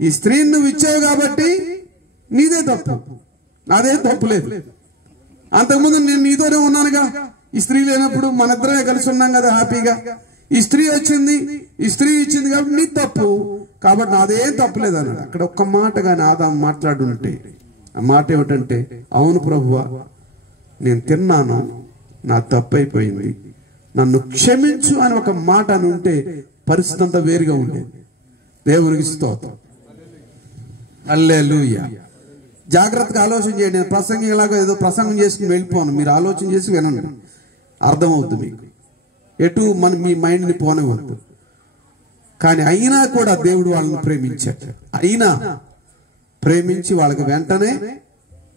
ఈ స్త్రీని నువ్వు ఇచ్చావు కాబట్టి నీదే తప్పు, నాదేం తప్పు లేదు. అంతకుముందు నేను నీతోనే ఉన్నానుగా. ఈ స్త్రీ లేనప్పుడు మన ఇద్దరే కలిసి ఉన్నాం కదా హ్యాపీగా. ఈ స్త్రీ వచ్చింది, ఈ స్త్రీ ఇచ్చింది కాబట్టి నీ తప్పు, కాబట్టి నాదేం తప్పులేదు అన్నాడు. అక్కడ ఒక్క మాట కానీ ఆదాం మాట్లాడుంటే, ఆ మాట ఏమిటంటే, అవును ప్రభువా, నేను తిన్నాను, నా తప్పు అయిపోయింది, నన్ను క్షమించు అని ఒక మాట అని ఉంటే పరిస్థితి అంతా వేరుగా ఉండేది. దేవునికి స్తోత్రం. హల్లెలూయా. జాగ్రత్తగా ఆలోచన చేయండి. నేను ప్రసంగం ఇలాగో ఏదో ప్రసంగం చేసుకుని వెళ్ళిపోను. మీరు ఆలోచన చేసి వినండి, అర్థమవుతుంది మీకు. ఎటు మీ మైండ్ని పోనివద్దు. కానీ అయినా కూడా దేవుడు వాళ్ళని ప్రేమించాడు. అయినా ప్రేమించి వాళ్ళకి వెంటనే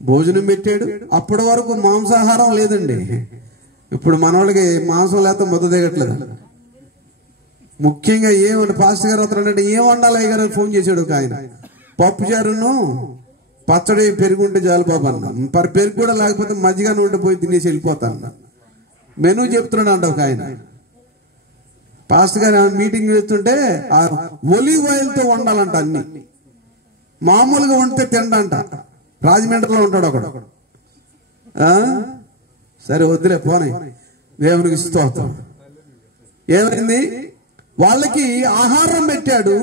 భోజనం పెట్టాడు. అప్పటి వరకు మాంసాహారం లేదండి. ఇప్పుడు మన వాళ్ళకి మాంసం లేకపోతే ముద్ద దిగట్లేదు. ముఖ్యంగా ఏమంటే పాస్టర్ గారు అవుతారంటే ఏం వండాలి గారు ఫోన్ చేశాడు ఒక ఆయన. పప్పు చారును పచ్చడి పెరుగు ఉంటే చాలు బాబు అన్న, పెరుగు కూడా లేకపోతే మజ్జిగ ఉంటే పోయి తినేసి వెళ్ళిపోతాను. మెనూ చెప్తున్నాడు అంట ఒక ఆయన. పాస్టర్ గారు మీటింగ్ చేస్తుంటే ఆ ఒలివ్ ఆయిల్తో వండాలంట అన్ని, మామూలుగా వండితే తిండంట. రాజమండ్రిలో ఉంటాడు ఒకడు. సరే వద్దులే పోనీ, దేవునికి స్తోత్రం. ఏమైంది, వాళ్ళకి ఆహారం పెట్టాడు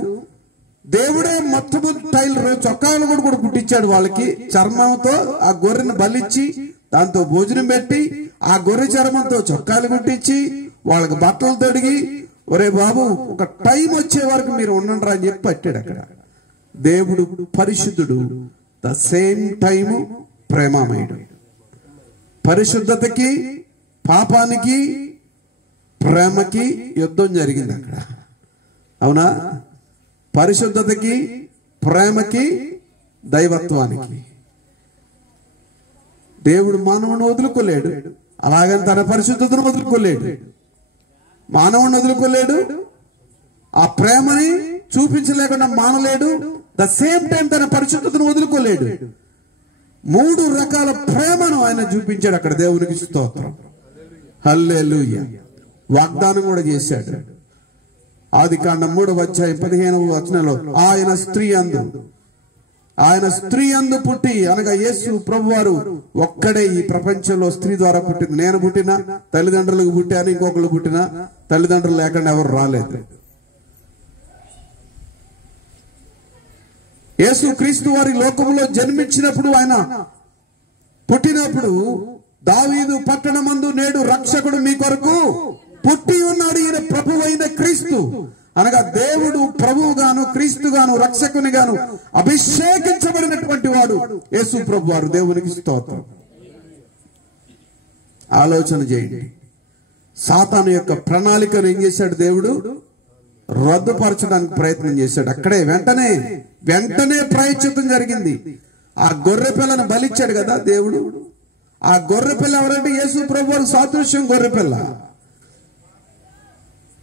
దేవుడే. మొత్తము టైలర్ చొక్కాలు కూడా కుట్టించాడు వాళ్ళకి. చర్మంతో ఆ గొర్రెను బలిచ్చి దాంతో భోజనం పెట్టి ఆ గొర్రె చర్మంతో చొక్కాలు కుట్టించి వాళ్ళకి బట్టలు తొడిగి, ఒరే బాబు ఒక టైం వచ్చే వరకు మీరు ఉండండి అని చెప్పి పట్టాడు అక్కడ. దేవుడు పరిశుద్ధుడు, ద సేమ్ టైము ప్రేమమయుడు. పరిశుద్ధతకి పాపానికి ప్రేమకి యుద్ధం జరిగింది అక్కడ. అవునా? పరిశుద్ధతకి ప్రేమకి దైవత్వానికి. దేవుడు మానవుని వదులుకోలేడు, అలాగని తన పరిశుద్ధతను వదులుకోలేడు. మానవుని వదులుకోలేడు, ఆ ప్రేమని చూపించలేకుండా మానలేడు. ద సేమ్ టైం తన పరిశుద్ధతను వదులుకోలేడు. 3 రకాల ప్రేమను ఆయన చూపించాడు అక్కడ. దేవునికి స్తోత్రం, హల్లెలూయా. వాగ్దానం కూడా చేశాడు. ఆదికాండం 3వ అధ్యాయం 15వ వచనంలో ఆయన స్త్రీ అందు పుట్టి, అనగా యేసు ప్రభువారు ఒక్కడే ఈ ప్రపంచంలో స్త్రీ ద్వారా పుట్టింది. నేను పుట్టిన తల్లిదండ్రులకు పుట్టాను, ఇంకొకరు పుట్టిన తల్లిదండ్రులు లేకుండా ఎవరు రాలేదు. యేసు క్రీస్తు వారి లోకంలో జన్మించినప్పుడు, ఆయన పుట్టినప్పుడు, దావీదు పట్టణమందు నేడు రక్షకుడు మీ కొరకు పుట్టి ఉన్నాడు, ఈయన ప్రభువు అయిన క్రీస్తు. అనగా దేవుడు ప్రభువుగాను క్రీస్తుగాను రక్షకునిగాను అభిషేకించబడినటువంటి వాడు యేసు ప్రభు వారు. దేవునికి స్తోత్రం. ఆలోచన చేయండి. సాతాను యొక్క ప్రణాళికను ఏం చేశాడు దేవుడు? రద్దుపరచడానికి ప్రయత్నం చేశాడు. అక్కడే వెంటనే ప్రాయశ్చిత్తం జరిగింది. ఆ గొర్రె పిల్లను బలిచ్చాడు కదా దేవుడు. ఆ గొర్రె పిల్ల ఎవరంటే యేసు ప్రభు వారు సాదృశ్యం గొర్రె పిల్ల.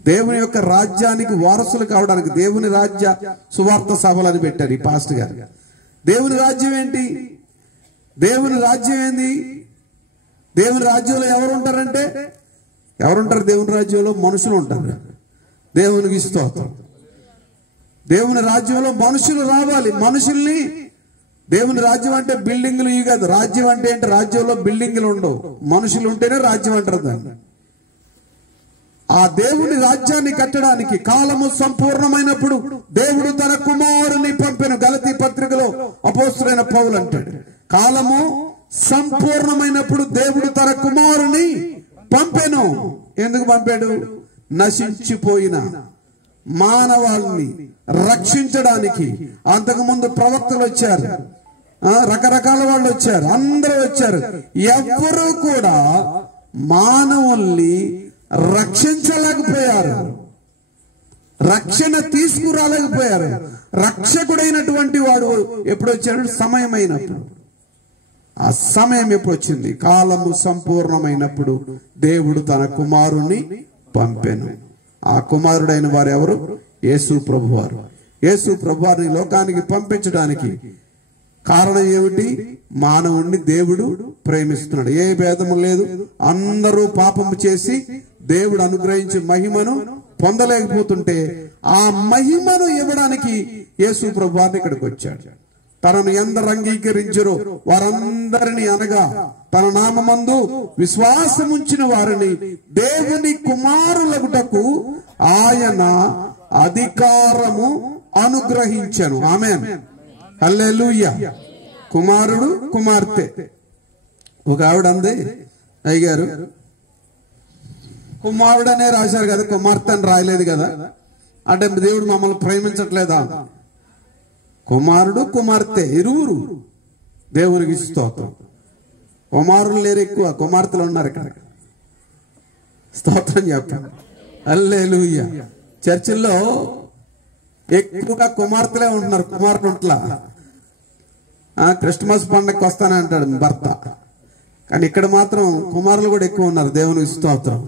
దేవుని యొక్క రాజ్యానికి వారసులు కావడానికి దేవుని రాజ్య సువార్త సభలని పెట్టారు ఈ పాస్టర్ గారు. దేవుని రాజ్యం ఏంటి? దేవుని రాజ్యం ఏంది? దేవుని రాజ్యంలో ఎవరుంటారంటే దేవుని రాజ్యంలో మనుషులు ఉంటారు. దేవునికి స్తోత్రం. దేవుని రాజ్యంలో మనుషులు రావాలి. మనుషుల్ని, దేవుని రాజ్యం అంటే బిల్డింగ్లు ఇవి కాదు. రాజ్యం అంటే ఏంటి? రాజ్యంలో బిల్డింగ్లు ఉండవు, మనుషులు ఉంటేనే రాజ్యం అంటారు దాన్ని. ఆ దేవుని రాజ్యాన్ని కట్టడానికి కాలము సంపూర్ణమైనప్పుడు దేవుడు తన కుమారుని పంపెను. గలతీ పత్రికలో అపోస్తలుడైన పౌలు అంటాడు, కాలము సంపూర్ణమైనప్పుడు దేవుడు తన కుమారుని పంపెను. ఎందుకు పంపాడు? నశించిపోయిన మానవాళిని రక్షించడానికి. అంతకుముందు ప్రవక్తలు వచ్చారు, రకరకాల వాళ్ళు వచ్చారు, అందరూ వచ్చారు. ఎవ్వరూ కూడా మానవుల్ని రక్షించలేకపోయారు, రక్షణ తీసుకురాలేకపోయారు. రక్షకుడైనటువంటి వాడు ఎప్పుడు వచ్చాడు? సమయం అయినప్పుడు. ఆ సమయం ఎప్పుడు వచ్చింది? కాలము సంపూర్ణమైనప్పుడు దేవుడు తన కుమారుని పంపెను. ఆ కుమారుడైన వారు ఎవరు? యేసు ప్రభువారు. యేసు ప్రభువారిని లోకానికి పంపించడానికి కారణం ఏమిటి? మానవుణ్ణి దేవుడు ప్రేమిస్తున్నాడు. ఏ భేదము లేదు. అందరూ పాపము చేసి దేవుడు అనుగ్రహించి మహిమను పొందలేకపోతుంటే ఆ మహిమను ఇవ్వడానికి యేసు ప్రభువారిని ఇక్కడికి వచ్చాడు. తనను ఎందరు అంగీకరించరో వారందరినీ, అనగా తన నామమందు విశ్వాసముంచిన వారిని దేవుని కుమారులగుటకు ఆయన అధికారము అనుగ్రహించెను. ఆమేన్, హల్లెలూయా. కుమారుడు కుమార్తె. ఒక ఆవిడ అంది, అయ్యగారు కుమారుడనే రాశారు కదా, కుమార్తె అని రాయలేదు కదా, అంటే దేవుడు మమ్మల్ని ప్రేమించట్లేదా? కుమారుడు కుమార్తె ఇరువురు. దేవునికి స్తోత్రం. కుమారులు లేరు ఎక్కువ, కుమార్తెలు ఉన్నారు ఇక్కడ. స్తోత్రం చెప్పండి, హల్లెలూయా. చర్చిల్లో ఎక్కువగా కుమార్తెలే ఉంటున్నారు, కుమార్తె ఉంట్లా. క్రిస్మస్ పండగకి వస్తానే అంటాడు భర్త, కానీ ఇక్కడ మాత్రం కుమారులు కూడా ఎక్కువ ఉన్నారు. దేవునికి స్తోత్రం,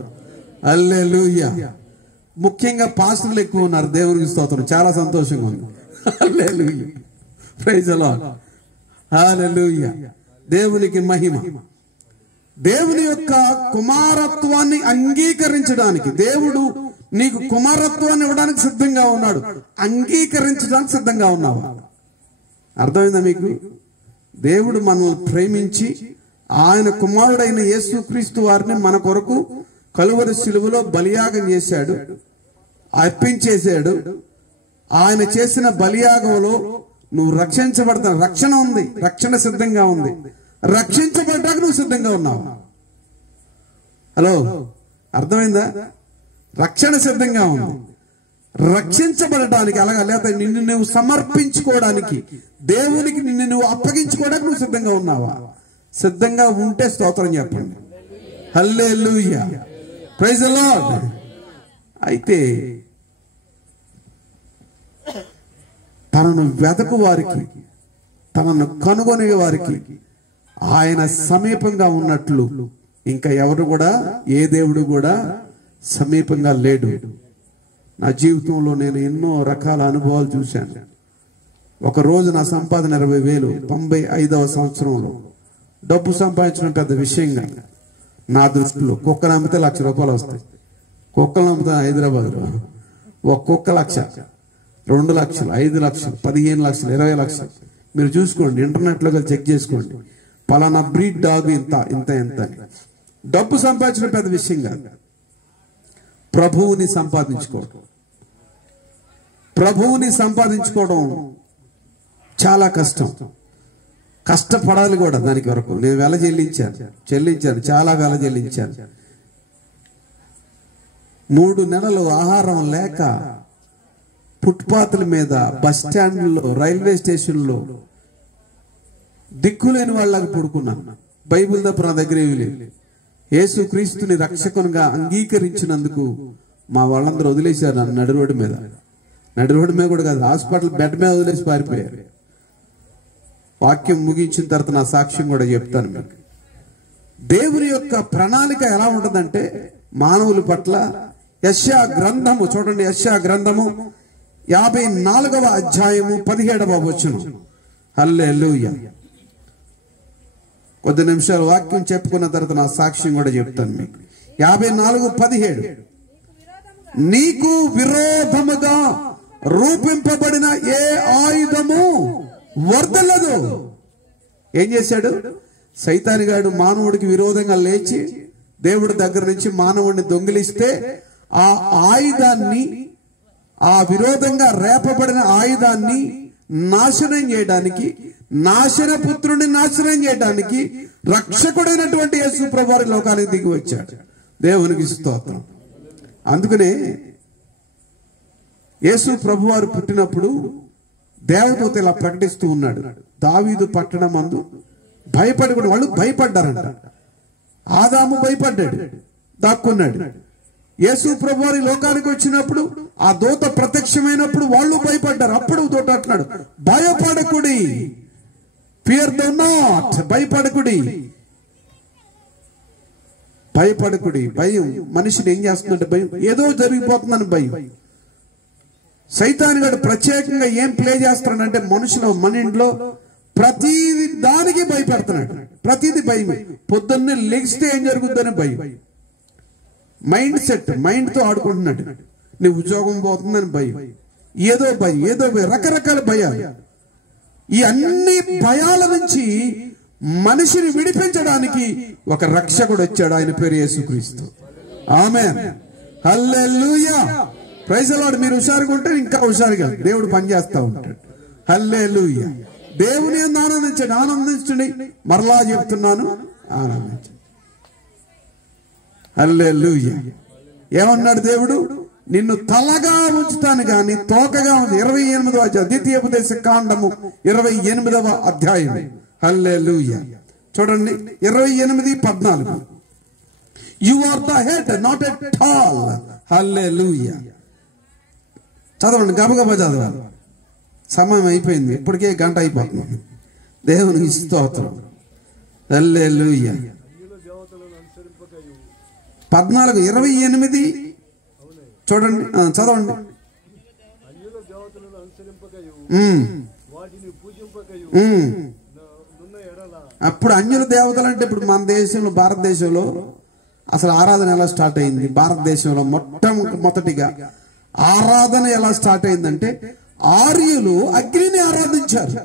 హల్లెలూయా. ముఖ్యంగా పాస్టర్లు ఎక్కువ ఉన్నారు. దేవునికి స్తోత్రం, చాలా సంతోషంగా ఉంది. Hallelujah, praise the lord, hallelujah. దేవునికి మహిమ. దేవుని యొక్క కుమారత్వాన్ని అంగీకరించడానికి, దేవుడు నీకు కుమారత్వాన్ని ఇవ్వడానికి సిద్ధంగా ఉన్నాడు. అంగీకరించడానికి సిద్ధంగా ఉన్నావా? అర్థమైందా మీకు? దేవుడు మనల్ని ప్రేమించి ఆయన కుమారుడైన యేసుక్రీస్తు వారిని మన కొరకు కలువరి శిలువలో బలియాగం చేశాడు, అర్పించేశాడు. ఆయన చేసిన బలియాగంలో నువ్వు రక్షించబడతావు. రక్షణ ఉంది, రక్షణ సిద్ధంగా ఉంది. రక్షించబడ్డాక నువ్వు సిద్ధంగా ఉన్నావు. హలో, అర్థమైందా? రక్షణ సిద్ధంగా ఉంది. రక్షించబడటానికి అలాగా, లేకపోతే నిన్ను నువ్వు సమర్పించుకోవడానికి, దేవునికి నిన్ను నువ్వు అప్పగించుకోవడానికి నువ్వు సిద్ధంగా ఉన్నావా? సిద్ధంగా ఉంటే స్తోత్రం చెప్పండి. హల్లెలూయా, ప్రైజ్ ది లార్డ్. అయితే తనను వెతకు వారికి, తనను కనుగొనే వారికి ఆయన సమీపంగా ఉన్నట్లు ఇంకా ఎవరు కూడా, ఏ దేవుడు కూడా సమీపంగా లేడు. నా జీవితంలో నేను ఎన్నో రకాల అనుభవాలు చూశాను. ఒక రోజు నా సంపాదన 20,000, 95వ సంవత్సరంలో. డబ్బు సంపాదించడం పెద్ద విషయంగా నా దృష్టిలో. కుక్కలు అమ్మితే ₹1,00,000 వస్తాయి. కుక్కలు అమ్మితే హైదరాబాద్లో ఒక కుక్క 1,00,000, 2 లక్షలు, 5 లక్షలు, 15 లక్షలు, 20 లక్షలు. మీరు చూసుకోండి, ఇంటర్నెట్లో చెక్ చేసుకోండి. పలానా బ్రీడ్ డాగ్ ఇంత ఇంత ఎంత. డబ్బు సంపాదించడం పెద్ద విషయం కాదు. ప్రభువుని సంపాదించుకోవడం, ప్రభువుని సంపాదించుకోవడం చాలా కష్టం. కష్టపడాలి కూడా దానికి వరకు. నేను వెల చెల్లించాను, చాలా వెల చెల్లించాను. 3 నెలలు ఆహారం లేక ఫుట్పాత్ల మీద, బస్ స్టాండ్లో, రైల్వే స్టేషన్లో దిక్కులేని వాళ్ళకి పడుకున్నాను. బైబిల్ తప్ప నా దగ్గర ఏమీ లేదు. యేసుక్రీస్తుని రక్షకునిగా అంగీకరించినందుకు మా వాళ్ళందరూ వదిలేశారు నన్ను నడి రోడ్డు మీద. నడి రోడ్డు మీద కూడా కాదు, హాస్పిటల్ బెడ్ మీద వదిలేసి పారిపోయారు. వాక్యం ముగించిన తర్వాత నా సాక్ష్యం కూడా చెప్తాను మీకు. దేవుని యొక్క ప్రణాళిక ఎలా ఉంటుందంటే మానవుల పట్ల, యెషయా గ్రంథము చూడండి, యెషయా గ్రంథము 54వ అధ్యాయము 17వ వచనం. హల్లెలూయా. కొద్ది నిమిషాలు వాక్యం చెప్పుకున్న తర్వాత నా సాక్ష్యం కూడా చెప్తాను మీకు. 54:17. నీకు విరోధముగా రూపింపబడిన ఏ ఆయుధము వర్ధలదు. ఏం చేశాడు? సైతానిగాడు మానవుడికి విరోధంగా లేచి దేవుడి దగ్గర నుంచి మానవుడిని దొంగిలిస్తే ఆ ఆయుధాన్ని, ఆ విరోధంగా రేపబడిన ఆయుధాన్ని నాశనం చేయడానికి, నాశనపుత్రుని నాశనం చేయడానికి రక్షకుడైనటువంటి యేసు ప్రభువారు లోకానికి దిగి వచ్చాడు. దేవునికి స్తోత్రం. అందుకనే యేసు ప్రభువారు పుట్టినప్పుడు దేవదూత ఇలా ప్రకటిస్తూ ఉన్నాడు. దావీదు పట్టణమందు భయపడి కూడా వాళ్ళు భయపడ్డారంట. ఆదాము భయపడ్డాడు, దాక్కున్నాడు. యేసు ప్రభువారి లోకానికి వచ్చినప్పుడు ఆ దూత ప్రత్యక్షమైనప్పుడు వాళ్ళు భయపడ్డారు. అప్పుడు దూత అంటున్నాడు, భయపడకుడి, ఫియర్ ద నాట్, భయపడకుడి, భయపడకుడి. భయం మనిషిని ఏం చేస్తుందంటే భయం, ఏదో జరిగిపోతుందని భయం. సైతానుగాడు ప్రత్యేకంగా ఏం ప్లే చేస్తున్నాడంటే మనుషుల ఇంట్లో ప్రతి దానికి భయపెడుతున్నాడు. ప్రతిది భయమే. పొద్దున్నే లెగిస్తే ఏం జరుగుతుందని భయం. మైండ్ సెట్, మైండ్ తో ఆడుకుంటున్నాడు. నీ ఉద్యోగం పోతుందని భయం, ఏదో భయం, ఏదో భయం, రకరకాల భయాలు. ఈ అన్ని భయాల నుంచి మనిషిని విడిపించడానికి ఒక రక్షకుడు వచ్చాడు. ఆయన పేరు యేసుక్రీస్తు. ఆమేన్, హల్లెలూయా, ప్రైజ్ ది లార్డ్. మీరు హుషారుగా ఉంటే ఇంకా హుషారుగా దేవుడు పనిచేస్తా ఉంటాడు. హల్లెలూయా. దేవుని ఆనందించండి, ఆనందించండి. మరలా చెప్తున్నాను, ఆనందించండి. హల్లెలూయా. ఏమన్నాడు దేవుడు? నిన్ను తలగా ఉంచుతాను గాని తోకగా ఉంది. 28వ అధ్యాయం, ద్వితీయోపదేశ కాండము 28వ అధ్యాయం. హల్లెలూయా. చూడండి 28:14. You are the head, not a tail. Hallelujah. చదవండి, గబగబా చదవాలి. సమయం అయిపోయింది, ఇప్పటికే గంట అయిపోతుంది. దేవునికి స్తోత్రం. హల్లెలూయా. 14:28 చూడండి, చదవండి. అప్పుడు అన్యుల దేవతలు అంటే ఇప్పుడు మన దేశంలో, భారతదేశంలో అసలు ఆరాధన ఎలా స్టార్ట్ అయింది? భారతదేశంలో మొట్టమొదటిగా ఆరాధన ఎలా స్టార్ట్ అయిందంటే ఆర్యులు అగ్నిని ఆరాధించారు.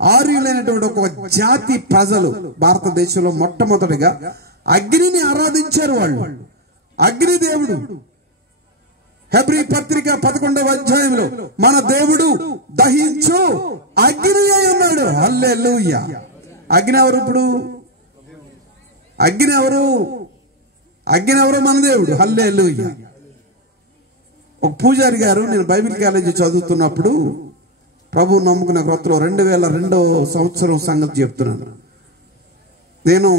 ఆర్యులైనటువంటి ఒక జాతి ప్రజలు భారతదేశంలో మొట్టమొదటిగా అగ్నిని ఆరాధించారు. వాళ్ళు అగ్నిదేవుడు. హెబ్రీ పత్రిక 11వ అధ్యాయంలో మన దేవుడు దహించు అగ్ని అయి ఉన్నాడు. హల్లెలూయా. అగ్ని ఎవరు? ఇప్పుడు అగ్ని ఎవరు? మన దేవుడు. హల్లెలూయా. ఒక పూజారి గారు, నేను బైబిల్ కాలేజీ చదువుతున్నప్పుడు, ప్రభు నమ్ముకున్న క్రొత్తలో 2002వ సంవత్సరం సంగతి చెప్తున్నాను. నేను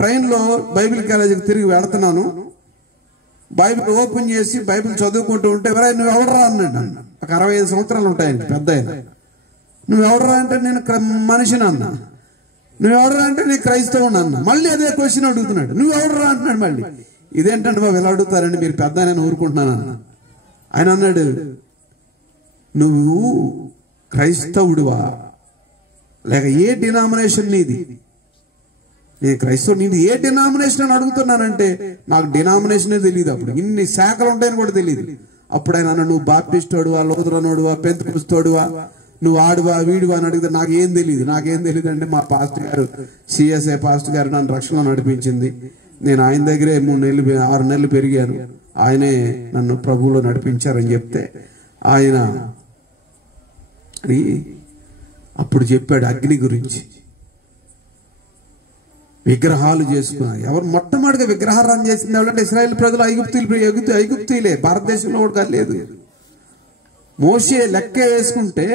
ట్రైన్లో బైబిల్ కాలేజీకి తిరిగి వెళుతున్నాను. బైబిల్ ఓపెన్ చేసి బైబిల్ చదువుకుంటూ ఉంటే, నువ్వు ఎవడరా అన్నాడు. ఒక 65 సంవత్సరాలు ఉంటాయండి, పెద్ద ఆయన. నువ్వు ఎవడరా అంటే నేను మనిషిని అన్నా. నువ్వు ఎవడరా అంటే నేను క్రైస్తవుని అన్నా. మళ్ళీ అదే క్వశ్చన్ అడుగుతున్నాడు. నువ్వు ఎవడరా అంటున్నాడు మళ్ళీ. ఇదేంటంటే బాబు ఎలా అడుగుతారండి, మీరు పెద్ద ఆయన ఊరుకుంటున్నాను అన్న. ఆయన అన్నాడు, నువ్వు క్రైస్తవుడివా లేక ఏ డినామినేషన్ నీది? నేను క్రైస్తవుడు, నీది ఏ డినామినేషన్ అని అడుగుతున్నానంటే నాకు డినామినేషనే తెలియదు. అప్పుడు ఇన్ని శాఖలు ఉంటాయని కూడా తెలియదు. అప్పుడు ఆయన అన్నాడు, నువ్వు బాప్టిస్టోడువా, లూథరనోడువా, పెంతెకొస్తోడువా, నువ్వు ఆడువా వీడువా అని అడిగితే నాకేం తెలియదు అంటే మా పాస్టర్ గారు, సిఎస్ఐ పాస్టర్ గారు నన్ను రక్షణలో నడిపించింది. నేను ఆయన దగ్గరే 6 నెలలు పెరిగాను. ఆయనే నన్ను ప్రభువులో నడిపించారని చెప్తే ఆయన అప్పుడు చెప్పాడు అగ్ని గురించి. విగ్రహాలు చేసుకున్నారు. ఎవరు మొట్టమొదటిగా విగ్రహారాధన చేసింది ఎవరంటే ఇశ్రాయేల్ ప్రజలు. ఐగుప్తీలే, భారతదేశంలో కూడా లేదు. మోషే లెక్క వేసుకుంటే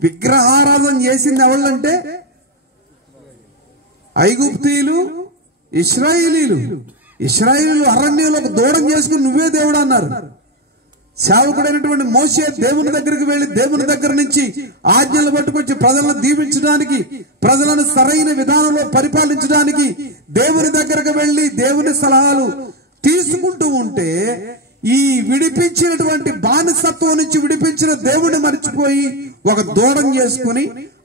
విగ్రహారాధన చేసింది ఎవరంటే ఐగుప్తీయులు, ఇశ్రాయేలీలు అరణ్యంలో దూరం చేసుకుని నువ్వే దేవుడు అన్నారు. సేవకుడైనటువంటి మోషే దేవుని దగ్గరికి వెళ్లి దేవుని దగ్గర నుంచి ఆజ్ఞలు పట్టుకొచ్చి ప్రజలను దీవించడానికి, ప్రజలను సరైన విధానంలో పరిపాలించడానికి దేవుని దగ్గరకు వెళ్లి దేవుని సలహాలు తీసుకుంటూ ఉంటే, ఈ విడిపించినటువంటి బానిసత్వం నుంచి విడిపించిన దేవుని మర్చిపోయి ఒక దూడం చేసుకుని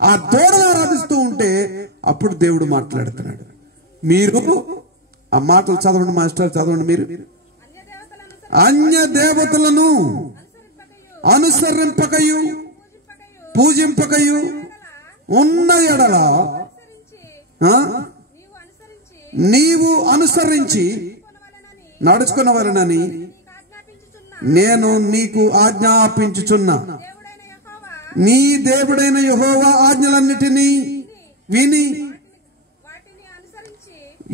ఆ దూడను ఆరాధిస్తూ ఉంటే అప్పుడు దేవుడు మాట్లాడుతున్నాడు. మీరు ఆ మాటలు చదవండి మాస్టర్, చదవండి. మీరు అన్య దేవతలను అనుసరింపకయు పూజింపకయు ఉన్న ఎడల నీవు అనుసరించి నడుచుకున్నవలనని నేను నీకు ఆజ్ఞాపించుచున్నా. నీ దేవుడైన యెహోవా ఆజ్ఞలన్నిటినీ విని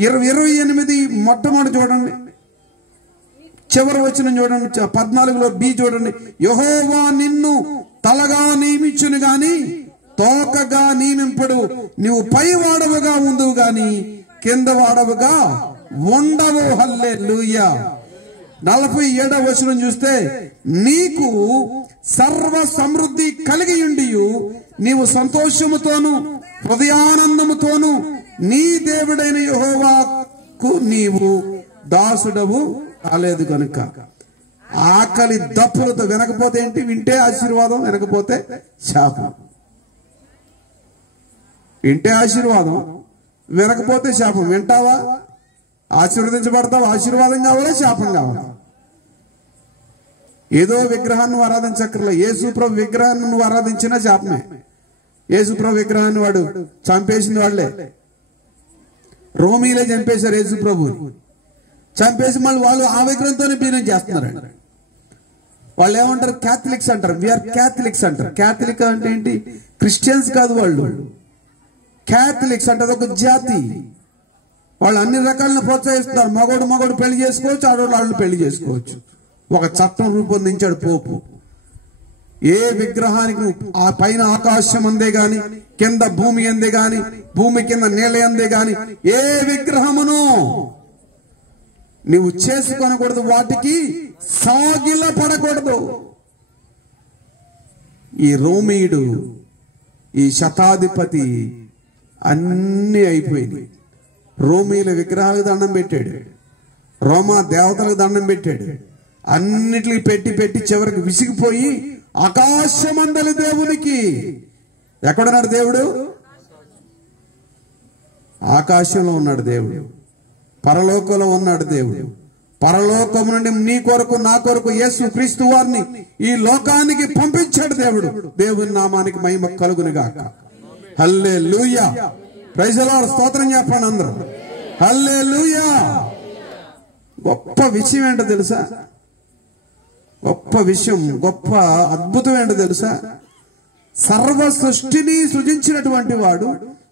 28 మొట్టమొదటి చూడండి, చివరి వచనం చూడండి, 14లో బి చూడండి. యెహోవా నిన్ను తలగా నియమించును గాని తోకగా నియమింపడు. నీవు పై వాడవుగా ఉందువు గాని కింద వాడవుగా ఉండవు. హల్లెలూయా. 47వ వచనం చూస్తే, నీకు సర్వ సమృద్ధి కలిగి ఉండి నీవు సంతోషముతోను హృదయానందముతోను నీ దేవుడైన యెహోవాకు నీవు దాసుడవు కాలేదు కనుక. ఆకలి దప్పులతో వినకపోతే ఏంటి? వింటే ఆశీర్వాదం, వినకపోతే శాపం. వింటే ఆశీర్వాదం, వినకపోతే శాపం. వింటావా? ఆశీర్వదించబడతావు. ఆశీర్వాదం కావాలా, శాపం కావాలా? ఏదో విగ్రహాన్ని నువ్వు ఆరాధించక్కర్లే. యేసుప్రభు విగ్రహాన్ని నువ్వు ఆరాధించినా శాపమే. యేసుప్రభు విగ్రహాన్ని వాడు చంపేసిన వాళ్లే, రోమీలే చంపేశారు యేసుప్రభుని. చంపేసి మళ్ళీ వాళ్ళు ఆ విగ్రహంతోనే బిజినెస్ చేస్తున్నారండి. వాళ్ళు ఏమంటారు? క్యాథలిక్స్ అంటారు. వీఆర్ క్యాథలిక్స్ అంటారు. క్యాథలిక్ అంటే ఏంటి? క్రిస్టియన్స్ కాదు వాళ్ళు. క్యాథలిక్స్ అంటే ఒక జాతి. వాళ్ళు అన్ని రకాలను ప్రోత్సహిస్తున్నారు. మగోడు పెళ్లి చేసుకోవచ్చు, ఆడవాళ్ళు పెళ్లి చేసుకోవచ్చు. ఒక చట్టం రూపొందించాడు పోపు. ఏ విగ్రహానికి ఆ పైన ఆకాశం అందే గాని, కింద భూమి అందే గాని, భూమి కింద నీళ్ళ అందే గాని ఏ విగ్రహమును నీవు చేసుకొనకూడదు, వాటికి సాగిల పడకూడదు. ఈ రోమీయుడు, ఈ శతాధిపతి అన్ని అయిపోయింది. రోమీల విగ్రహాలకు దండం పెట్టాడు, రోమా దేవతలకు దండం పెట్టాడు, అన్నిటికి పెట్టి చివరికి విసిగిపోయి ఆకాశమందలి దేవునికి, ఎక్కడున్నాడు దేవుడు? ఆకాశంలో ఉన్నాడు దేవుడు, పరలోకంలో ఉన్నాడు దేవుడు. పరలోకం నుండి నీ కొరకు నా కొరకు యేసు క్రీస్తు వారిని ఈ లోకానికి పంపించాడు దేవుడు. దేవుని నామానికి మహిమ కలుగును గాక. హల్లెలూయా. Praise the lord. స్తోత్రం చెప్పండి అందరూ. హల్లెలూయా. గొప్ప విషయం ఏంటో తెలుసా? గొప్ప విషయం, గొప్ప అద్భుతం ఏంటో తెలుసా? సర్వ సృష్టిని సృజించినటువంటి వాడు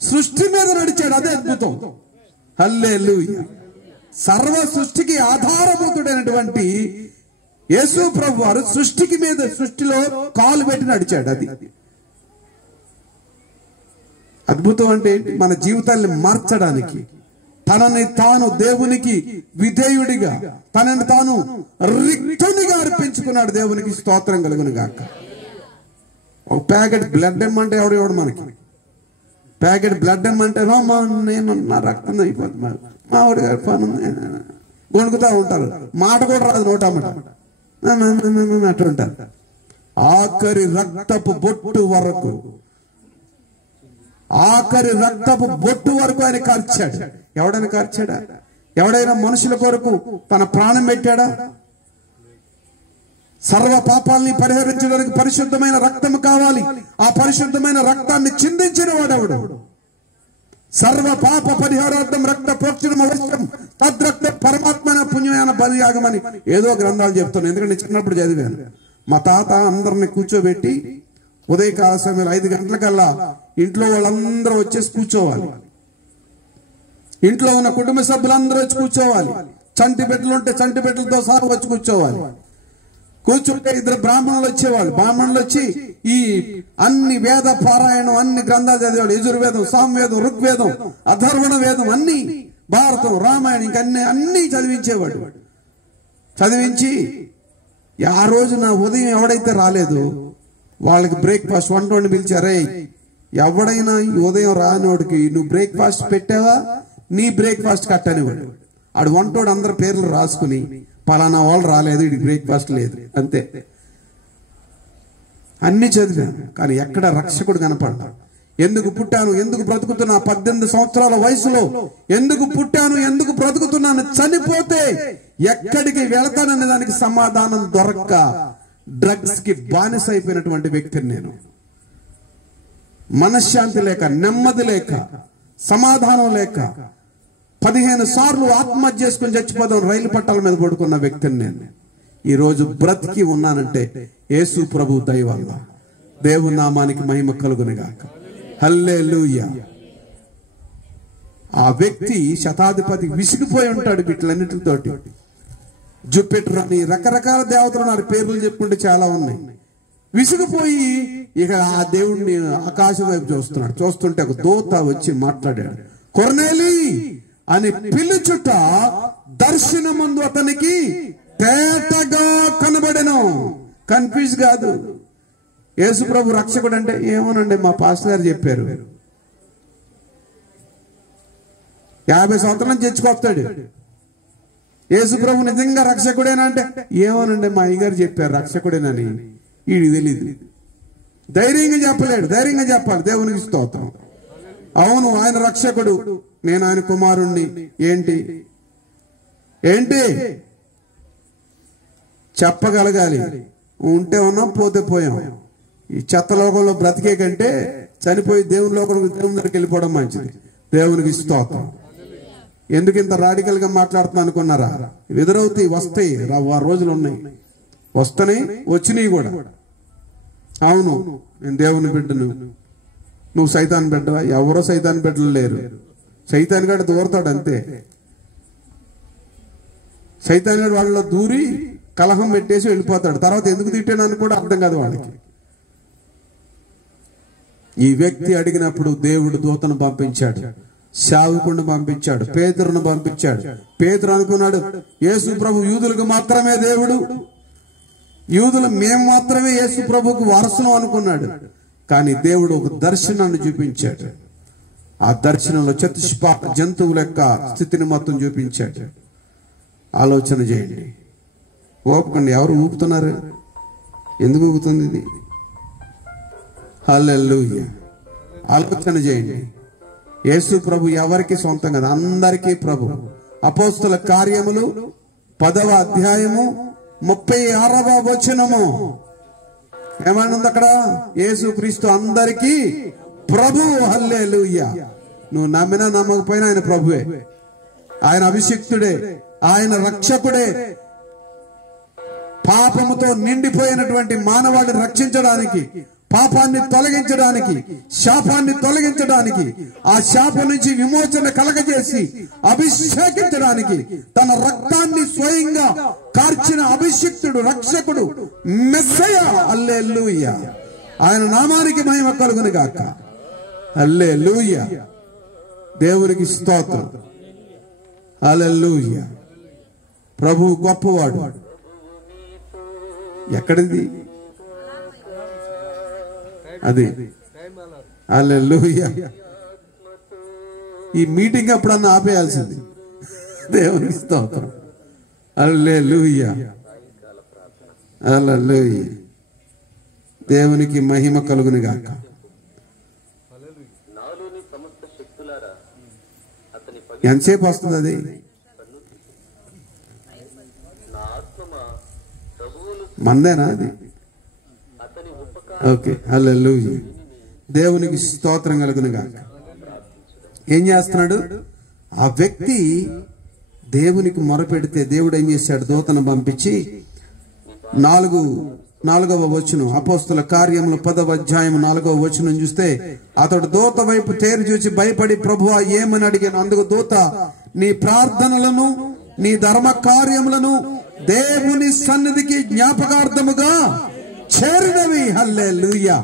సృష్టి మీద నడిచాడు. అదే అద్భుతం. హల్లెలూయా. సర్వ సృష్టికి ఆధారభూతుడైనటువంటి యేసు ప్రభు వారు సృష్టికి మీద, సృష్టిలో కాలు పెట్టి నడిచాడు. అది అద్భుతం. అంటే ఏంటి? మన జీవితాన్ని మార్చడానికి, తనని తాను దేవునికి విధేయుడిగా, తనని తాను రిక్తునిగా అర్పించుకున్నాడు. దేవునికి స్తోత్రం కలుగును గాక. ఒక ప్యాకెట్ బ్లడ్ ఇమ్మంటే ఎవడు మనకి ప్యాకెట్ బ్లడ్ ఇమ్మంటే నేను నా రక్తం అయిపోతుంది, మా వాడి గారి పని గొణుకుతా ఉంటారు, మాట కూడా రాదు, నోటమాట అట్టుంటారు. ఆఖరి రక్తపు బొట్టు వరకు, ఆఖరి రక్తపు బొట్టు వరకు ఆయన కార్చాడు. ఎవడైనా కార్చాడా? ఎవడైనా మనుషుల కొరకు తన ప్రాణం పెట్టాడా? సర్వ పాపాలని పరిహరించడానికి పరిశుద్ధమైన రక్తం కావాలి. ఆ పరిశుద్ధమైన రక్తాన్ని చిందించిన వాడెవడు? సర్వ పాప పరిహారార్థం రక్త ప్రోక్షణం అవశ్యం, తద్రక్త పరమాత్మ పుణ్యమైన బలియాగమని ఏదో గ్రంథాలు చెప్తున్నాను. ఎందుకంటే చిన్నప్పుడు చదివాను. మా తాత అందరిని కూర్చోబెట్టి ఉదయకాల సమయంలో 5 గంటలకల్లా ఇంట్లో వాళ్ళందరూ వచ్చేసి కూర్చోవాలి. ఇంట్లో ఉన్న కుటుంబ సభ్యులందరూ వచ్చి కూర్చోవాలి. చంటి బిడ్డలు ఉంటే చంటి బిడ్డలతో సహా వచ్చి కూర్చోవాలి. కూర్చుంటే 2 బ్రాహ్మణులు వచ్చేవాళ్ళు. బ్రాహ్మణులు వచ్చి ఈ అన్ని వేద పారాయణం, అన్ని గ్రంథాలు చదివాడు. యజుర్వేదం, సామవేదం, ఋగ్వేదం, అథర్వణ వేదం, అన్ని, భారతం, రామాయణం, ఇంకన్నీ అన్ని చదివించేవాడు. చదివించి ఆ రోజు నా ఉదయం ఎవడైతే రాలేదు వాళ్ళకి బ్రేక్ఫాస్ట్ వంటోడిని పిలిచారే, ఎవడైనా ఈ ఉదయం రానోడికి నువ్వు బ్రేక్ఫాస్ట్ పెట్టావా, నీ బ్రేక్ఫాస్ట్ కట్టనివాడు. ఆడు వంటోడు అందరి పేర్లు రాసుకుని పలానా వాళ్ళు రాలేదు, ఇది బ్రేక్ఫాస్ట్ లేదు, అంతే. అన్ని చదివాను కానీ ఎక్కడ రక్షకుడు కనపడ్డా. ఎందుకు పుట్టాను, ఎందుకు బ్రతుకుతున్నా, 18 సంవత్సరాల వయసులో ఎందుకు పుట్టాను, ఎందుకు బ్రతుకుతున్నాను, చనిపోతే ఎక్కడికి వెళతాననే దానికి సమాధానం దొరక్క డ్రగ్స్ కి బానిస అయిపోయినటువంటి వ్యక్తిని నేను. మనశ్శాంతి లేక, నెమ్మది లేక, సమాధానం లేక 15 సార్లు ఆత్మహత్య చేసుకుని చచ్చిపోదాం రైలు పట్టాల మీద పడుకున్న వ్యక్తిని నేను. ఈ రోజు బ్రతికి ఉన్నానంటే యేసు ప్రభు దయ వల్ల. దేవుని నామానికి మహిమ కలుగును గాక. హల్లెలూయా. ఆ వ్యక్తి శతాధిపతి విసిగిపోయి ఉంటాడు వీటిలన్నిటితోటి. జూపిటర్ అని రకరకాల దేవతలు నా పేర్లు చెప్పుకుంటే చాలా ఉన్నాయి. విసిగిపోయి ఇక ఆ దేవుణ్ణి ఆకాశం వైపు చూస్తున్నాడు. చూస్తుంటే ఒక దూత వచ్చి మాట్లాడాడు. కొర్నేలి అని పిలుచుట దర్శనమందు అతనికి తేటగా కనబడెను. కన్ఫ్యూజ్ కాదు. యేసు ప్రభు రక్షకుడు అంటే ఏమోనండి మా పాస్టర్ గారు చెప్పారు. 50 సంవత్సరాల నుంచి తెచ్చుకొస్తాడు. యేసు ప్రభు నిజంగా రక్షకుడేనా అంటే ఏమోనండి మా అయ్యగారు చెప్పారు రక్షకుడేనని. వీడికి తెలీదు. ధైర్యంగా చెప్పలేడు. ధైర్యంగా చెప్పాలి. దేవునికి స్తోత్రం. అవును ఆయన రక్షకుడు, నేను ఆయన కుమారుణ్ణి. ఏంటి ఏంటి చెప్పగలగాలి. ఉంటే ఉన్నాం, పోతే పోయాం. ఈ చెత్త లోకంలో బ్రతికే కంటే చనిపోయి దేవుని లోకంలో దేవుని దగ్గరికి వెళ్ళిపోవడం మంచిది. దేవునికి స్తోత్రం. ఎందుకు ఇంత రాడికల్ గా మాట్లాడుతున్నా అనుకున్నారా? ఎదురవుతాయి, వస్తాయి, రోజులు ఉన్నాయి, వస్తున్నాయి, వచ్చినాయి కూడా. అవును నేను దేవుని బిడ్డను, నువ్వు సైతాన్ బిడ్డవా? ఎవరో సైతాన్ బిడ్డలు లేరు. సైతాన్ గడ దూరతాడు అంతే. సైతాన్ గడ వాళ్ళలో దూరి కలహం పెట్టేసి వెళ్ళిపోతాడు. తర్వాత ఎందుకు తిట్టానని కూడా అర్థం కాదు వాళ్ళకి. ఈ వ్యక్తి అడిగినప్పుడు దేవుడు దూతను పంపించాడు, సేవకుడిని పంపించాడు, పేతురును పంపించాడు. పేతురు అనుకున్నాడు యేసు ప్రభు యూదులకు మాత్రమే దేవుడు, యూదులు మేము మాత్రమే యేసు ప్రభుకు వారసును అనుకున్నాడు. కానీ దేవుడు ఒక దర్శనాన్ని చూపించాడు. ఆ దర్శనంలో చతుష్పాద జంతువుల యొక్క స్థితిని మొత్తం చూపించాడు. ఆలోచన చేయండి. ఓపకండి. ఎవరు ఊపుతున్నారు? ఎందుకు ఊపుతుంది ఇది? హల్లెలూయా. ఆలోచన చేయండి. యేసు ప్రభు ఎవరికి సొంతం కదా, అందరికీ ప్రభు. అపోస్తుల కార్యములు 10వ అధ్యాయము 36వ వచనము ఏమని ఉంది అక్కడ? యేసు క్రీస్తు అందరికీ ప్రభు. హల్లెలూయా. నువ్వు నమ్మినా నమ్మకపోయినా ఆయన ప్రభువే, ఆయన అభిషిక్తుడే, ఆయన రక్షకుడే. పాపముతో నిండిపోయినటువంటి మానవాడిని రక్షించడానికి, పాపాన్ని తొలగించడానికి, శాపాన్ని తొలగించడానికి, ఆ శాపం నుంచి విమోచన కలగజేసి అభిషేకించడానికి తన రక్తాన్ని స్వయంగా కార్చిన అభిషిక్తుడు, రక్షకుడు, మెస్సయ్య. హల్లెలూయా. ఆయన నామానికి మహిమ కలుగును గాక. హల్లెలూయా. దేవునికి స్తోత్రం. హల్లెలూయా. ప్రభు గొప్పవాడు. ఎక్కడిది అది? హల్లెలూయా. ఈ మీటింగ్ అప్పుడన్నా ఆపేయాల్సింది. దేవునికి స్తోత్రం. హల్లెలూయా. హల్లెలూయా. దేవునికి మహిమ కలుగును గాక. ఎంతసేపు వస్తుంది అది? మందేనా అది? ఓకే. హల్లెలూయా. దేవునికి స్తోత్రం కలుగును గాక. ఏం చేస్తున్నాడు ఆ వ్యక్తి? దేవునికి మొరపెడితే దేవుడు ఏం చేశాడు? దూతను పంపించి 4వ వచనం, అపోస్తుల కార్యములు 10వ అధ్యాయం 4వ వచనం చూస్తే, అతడు దూత వైపు తేరు చూసి భయపడి, ప్రభువా ఏమని అడిగాను. అందుకు దూత, నీ ప్రార్థనలను, నీ ధర్మ కార్యములను దేవుని సన్నిధికి జ్ఞాపకార్థముగా చేరినవి. హల్లెలూయా.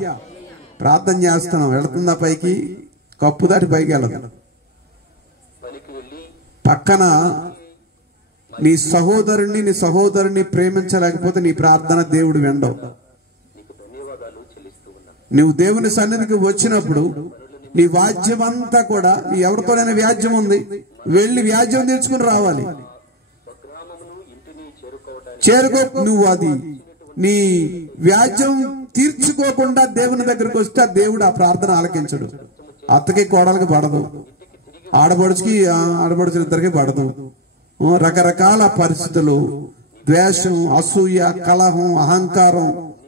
ప్రార్థన చేస్తున్నాం, వెళుతుందా పైకి? కప్పు దాటి పైకి వెళ్ళదు. పక్కన నీ సహోదరుని ప్రేమించలేకపోతే నీ ప్రార్థన దేవుడు వినడు. నువ్వు దేవుని సన్నిధికి వచ్చినప్పుడు నీ వ్యాజ్యం అంతా కూడా, ఎవరితోనైనా వ్యాజ్యం ఉంది, వెళ్ళి వ్యాజ్యం తీర్చుకుని రావాలి. నువ్వు అది నీ వ్యాజ్యం తీర్చుకోకుండా దేవుని దగ్గరకు వస్తే ఆ దేవుడు ఆ ప్రార్థన ఆలకించడు. అత్తకి కోడలికి పడదు, ఆడపడుచులిద్దరికి పడదు. రకరకాల పరిస్థితులు, ద్వేషం, అసూయ, కలహం, అహంకారం,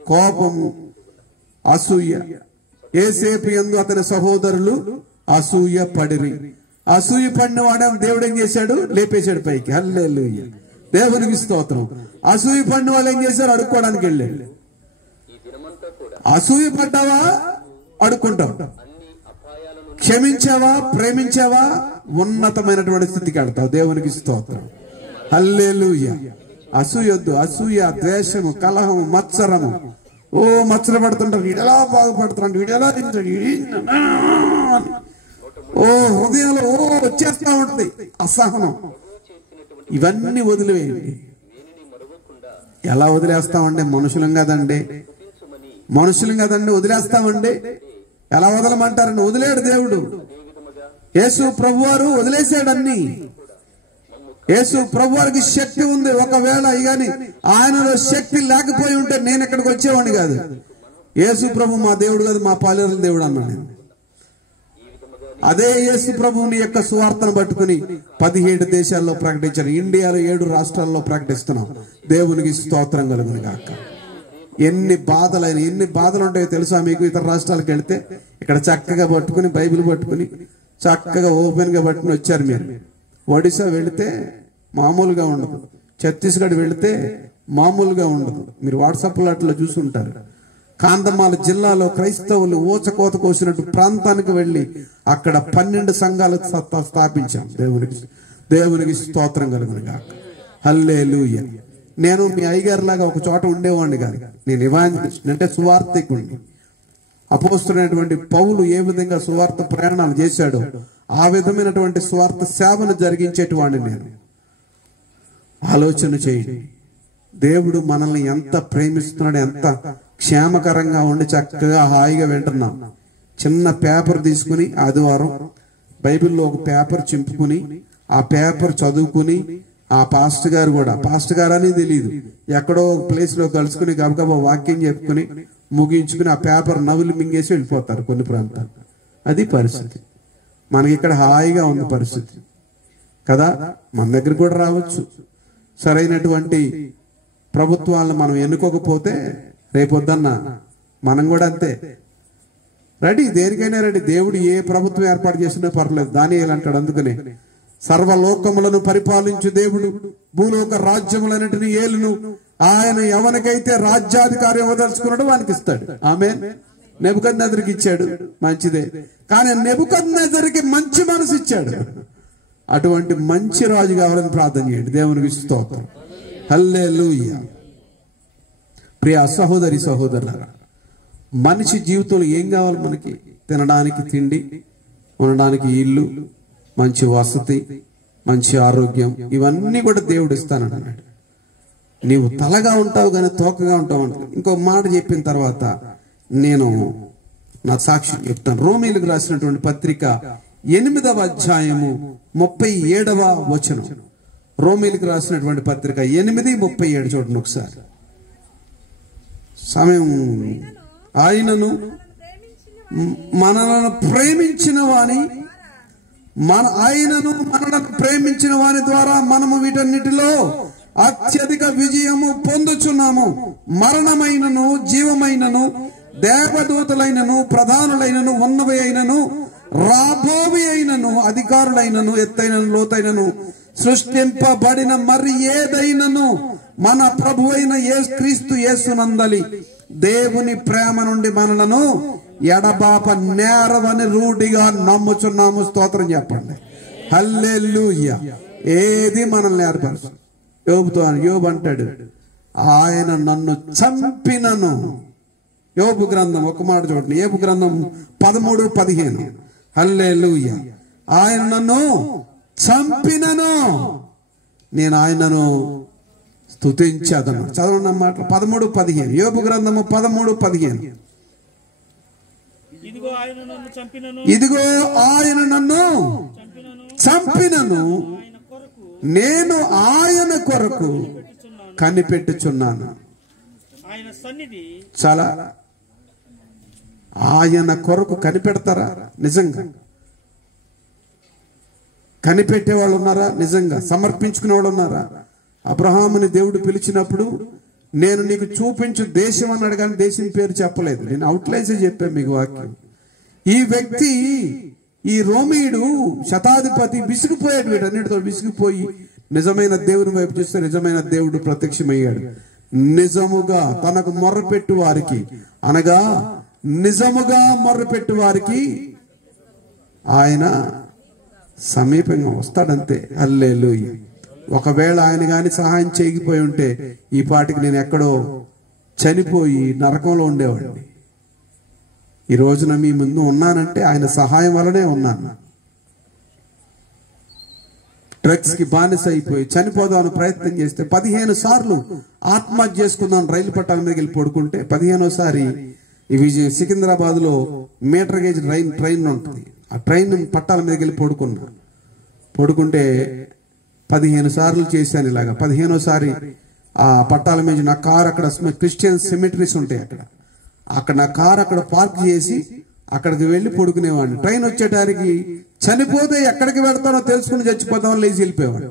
కోపము, అసూయ. ఏసేపు యందు అతని సహోదరులు అసూయ పడిరి. అసూయ పడిన వాడే దేవుడు ఏం చేశాడు? లేపేశాడు పైకి. హల్లెలూయా. దేవునికి స్తోత్రం. అసూయ పడిన వాళ్ళు ఏం చేశారు? అడుక్కోవడానికి వెళ్ళాడు. అసూయ పడ్డావా? అడుక్కుంటావు. క్షమించావా? ప్రేమించావా? ఉన్నతమైనటువంటి స్థితికి వెళ్తావు. దేవునికి స్తోత్రం. హల్లెలూయా. అసూయొద్దు. అసూయ, ద్వేషము, కలహము, మత్సరము. మత్సర పడుతుంటారు, వీడెలా బాగుపడుతున్నాడు, వీడెలా తింటాడు, హృదయంలో వచ్చేస్తా ఉంటుంది అసహనం. ఇవన్నీ వదిలివేయండి. ఎలా వదిలేస్తామండి? మనుషులం కదండి, వదిలేస్తామండి. ఎలా వదలమంటారండి? వదిలేడు దేవుడు. యేసు ప్రభువారు వదిలేసాడు అన్ని. యేసు ప్రభువారికి శక్తి ఉంది. ఒకవేళ ఇగాని ఆయనలో శక్తి లేకపోయి ఉంటే నేను ఇక్కడికి వచ్చేవాడిని కాదు. యేసు ప్రభు మా దేవుడు కాదు, మా పాలేరుల దేవుడు అన్నాను నేను. అదే యేసు ప్రభువుని యొక్క సువార్తను పట్టుకుని 17 దేశాల్లో ప్రకటించారు. ఇండియాలో 7 రాష్ట్రాల్లో ప్రకటిస్తున్నాం. దేవునికి స్తోత్రం కలుగును గాక. ఎన్ని బాధలు ఉంటాయో తెలుసా మీకు? ఇతర రాష్ట్రాలకు వెళ్తే ఇక్కడ చక్కగా పట్టుకుని, బైబిల్ పట్టుకుని చక్కగా ఓపెన్ గా పట్టుకుని వచ్చారు మీరు. ఒడిశా వెళితే మామూలుగా ఉండదు, ఛత్తీస్గఢ్ వెళితే మామూలుగా ఉండదు. మీరు వాట్సాప్ లో అట్లా చూసుంటారు. కాంధమాల జిల్లాలో క్రైస్తవులు ఊచకోత కోసినట్టు ప్రాంతానికి వెళ్లి అక్కడ 12 సంఘాలు స్థాపించాం. దేవునికి స్తోత్రం కలుగును గాక. హల్లెలూయా. నేను మీ అయ్యగారి లాగా ఒక చోట ఉండేవాడిని కాదు. నేను ఎవాంజలిస్ట్ అంటే సువార్తికుడిని. అపోస్తులైనటువంటి పౌలు ఏ విధంగా సువార్త ప్రయాణాలు చేశాడో ఆ విధమైనటువంటి సువార్త సేవను జరిగించేటివాడిని నేను. ఆలోచన చేయండి. దేవుడు మనల్ని ఎంత ప్రేమిస్తున్నాడు, ఎంత క్షేమకరంగా ఉండి చక్కగా హాయిగా వింటున్నాం. చిన్న పేపర్ తీసుకుని ఆదివారం బైబిల్లో ఒక పేపర్ చింపుకుని ఆ పేపర్ చదువుకుని, ఆ పాస్టర్ గారు కూడా, పాస్టర్ గారు అని తెలియదు, ఎక్కడో ప్లేస్ లో కలుసుకుని గబగబా వాక్యం చెప్పుకుని ముగించుకుని ఆ పేపర్ నవ్వులు మింగేసి వెళ్ళిపోతారు కొన్ని ప్రాంతాలు. అది పరిస్థితి. మనకి ఇక్కడ హాయిగా ఉంది పరిస్థితి కదా. మన దగ్గర కూడా రావచ్చు. సరైనటువంటి ప్రభుత్వాలను మనం ఎన్నుకోకపోతే రేపొద్దన్న మనం కూడా అంతే రెడీ, దేనికైనా రెడీ. దేవుడు ఏ ప్రభుత్వం ఏర్పాటు చేసినా పర్లేదు. దానియేలు అంటాడు అందుకనే, సర్వలోకములను పరిపాలించు దేవుడు భూలోక రాజ్యములన్నిటిని ఏలును. ఆయన ఎవరికైతే రాజ్యాధికారం ఇవ్వదలుచుకున్నాడో వానికి ఇస్తాడు. ఆమేన్. నెబుకద్నెజరుకి ఇచ్చాడు, మంచిదే. కానీ నెబుకద్నెజరుకి మంచి మనసు ఇచ్చాడు. అటువంటి మంచి రాజు కావాలని ప్రార్థన చేయండి. దేవునికి స్తోత్రం. హల్లెలూయా. ప్రియ సహోదరి సహోదరులారా, మనిషి జీవితంలో ఏం కావాలి మనకి? తినడానికి తిండి, ఉండడానికి ఇల్లు, మంచి వసతి, మంచి ఆరోగ్యం, ఇవన్నీ కూడా దేవుడు ఇస్తానన్నాడు. నీవు తలగా ఉంటావు కానీ తోకగా ఉంటావు అంట. ఇంకో మాట చెప్పిన తర్వాత నేను నా సాక్ష్యం చెప్తాను. రోమీలకు రాసినటువంటి పత్రిక 8వ అధ్యాయము 37వ వచనం. రోమీలకు రాసినటువంటి పత్రిక 8:37 చూడండి ఒకసారి. సమయం. ఆయనను మనలను ప్రేమించిన వాని మనలను ప్రేమించిన వాని ద్వారా మనము వీటన్నిటిలో అత్యధిక విజయము పొందుచున్నాము. మరణమైనను జీవమైనను దేవదూతలైనను ప్రధానులైనను ఉన్నవి అయినను రాబోవి అయినను అధికారులైనను ఎత్తైనను లోతైనను సృష్టింపబడిన మరి ఏదైనను మన ప్రభు అయిన క్రీస్తు యేసునందలి దేవుని ప్రేమ నుండి మనలను ఎడబాప నేరవని రూఢిగా నమ్ముచున్నాము. స్తోత్రం చెప్పండి. హల్లెలూయా. ఏది మనల్ని ఏర్పరచు. యోబు అంటాడు, ఆయన నన్ను చంపినను. యోబు గ్రంథం ఒక మాట చూడండి. యోబు గ్రంథం 13:15. హల్లెలూయా. ఆయన నన్ను చంపినను, నేను ఆయనను స్తుతించదను. చదవన్న మాట 13:15. యోబు గ్రంథము 13:15. ఇదిగో ఆయన నన్ను చంపినను, నేను ఆయన కొరకు కనిపెట్టుచున్నాను. చాలా ఆయన కొరకు కనిపెడతారా? నిజంగా కనిపెట్టే వాళ్ళు ఉన్నారా? నిజంగా సమర్పించుకునే వాళ్ళు ఉన్నారా? అబ్రహాముని దేవుడు పిలిచినప్పుడు నేను నీకు చూపించు దేశం అన్నాడు, కానీ దేశం పేరు చెప్పలేదు. నేను అవుట్లైన్స్ చెప్పాను మీకు వాక్యం. ఈ వ్యక్తి, ఈ రోమీయుడు శతాధిపతి విసిగిపోయాడు. వీటన్నిటితో విసిగిపోయి నిజమైన దేవుని వైపు చూస్తే నిజమైన దేవుడు ప్రత్యక్షమయ్యాడు. నిజముగా తనకు మొర్రపెట్టు వారికి, అనగా నిజముగా మొర్రపెట్టు వారికి ఆయన సమీపంగా వస్తాడంతే. హల్లెలూయా. ఒకవేళ ఆయన గాని సహాయం చేయకపోయి ఉంటే ఈ పాటికి నేను ఎక్కడో చనిపోయి నరకంలో ఉండేవాడిని. ఈ రోజున మీ ముందు ఉన్నానంటే ఆయన సహాయం వల్లనే ఉన్నాను. డ్రగ్స్ కి బానిస అయిపోయి చనిపోదామని ప్రయత్నం చేస్తే 15 సార్లు ఆత్మహత్య చేసుకుందాం రైలు పట్టాల మీదకి వెళ్ళి పడుకుంటే 15వసారి ఇవి సికింద్రాబాద్ లో మీటర్ గేజ్ ట్రైన్ ఉంటుంది. ఆ ట్రైన్ పట్టాల మీదకి వెళ్ళి పడుకుంటే 15 సార్లు చేశాను ఇలాగా. 15వసారి ఆ పట్టాల మీద నా కారు, అక్కడ క్రిస్టియన్ సిమెట్రీస్ ఉంటాయి, అక్కడ నా కారు అక్కడ పార్క్ చేసి అక్కడికి వెళ్ళి పడుకునేవాడిని. ట్రైన్ వచ్చేటానికి చనిపోతే ఎక్కడికి వెళ్తానో తెలుసుకుని చచ్చిపోతామని లేచి వెళ్ళిపోయేవాడు.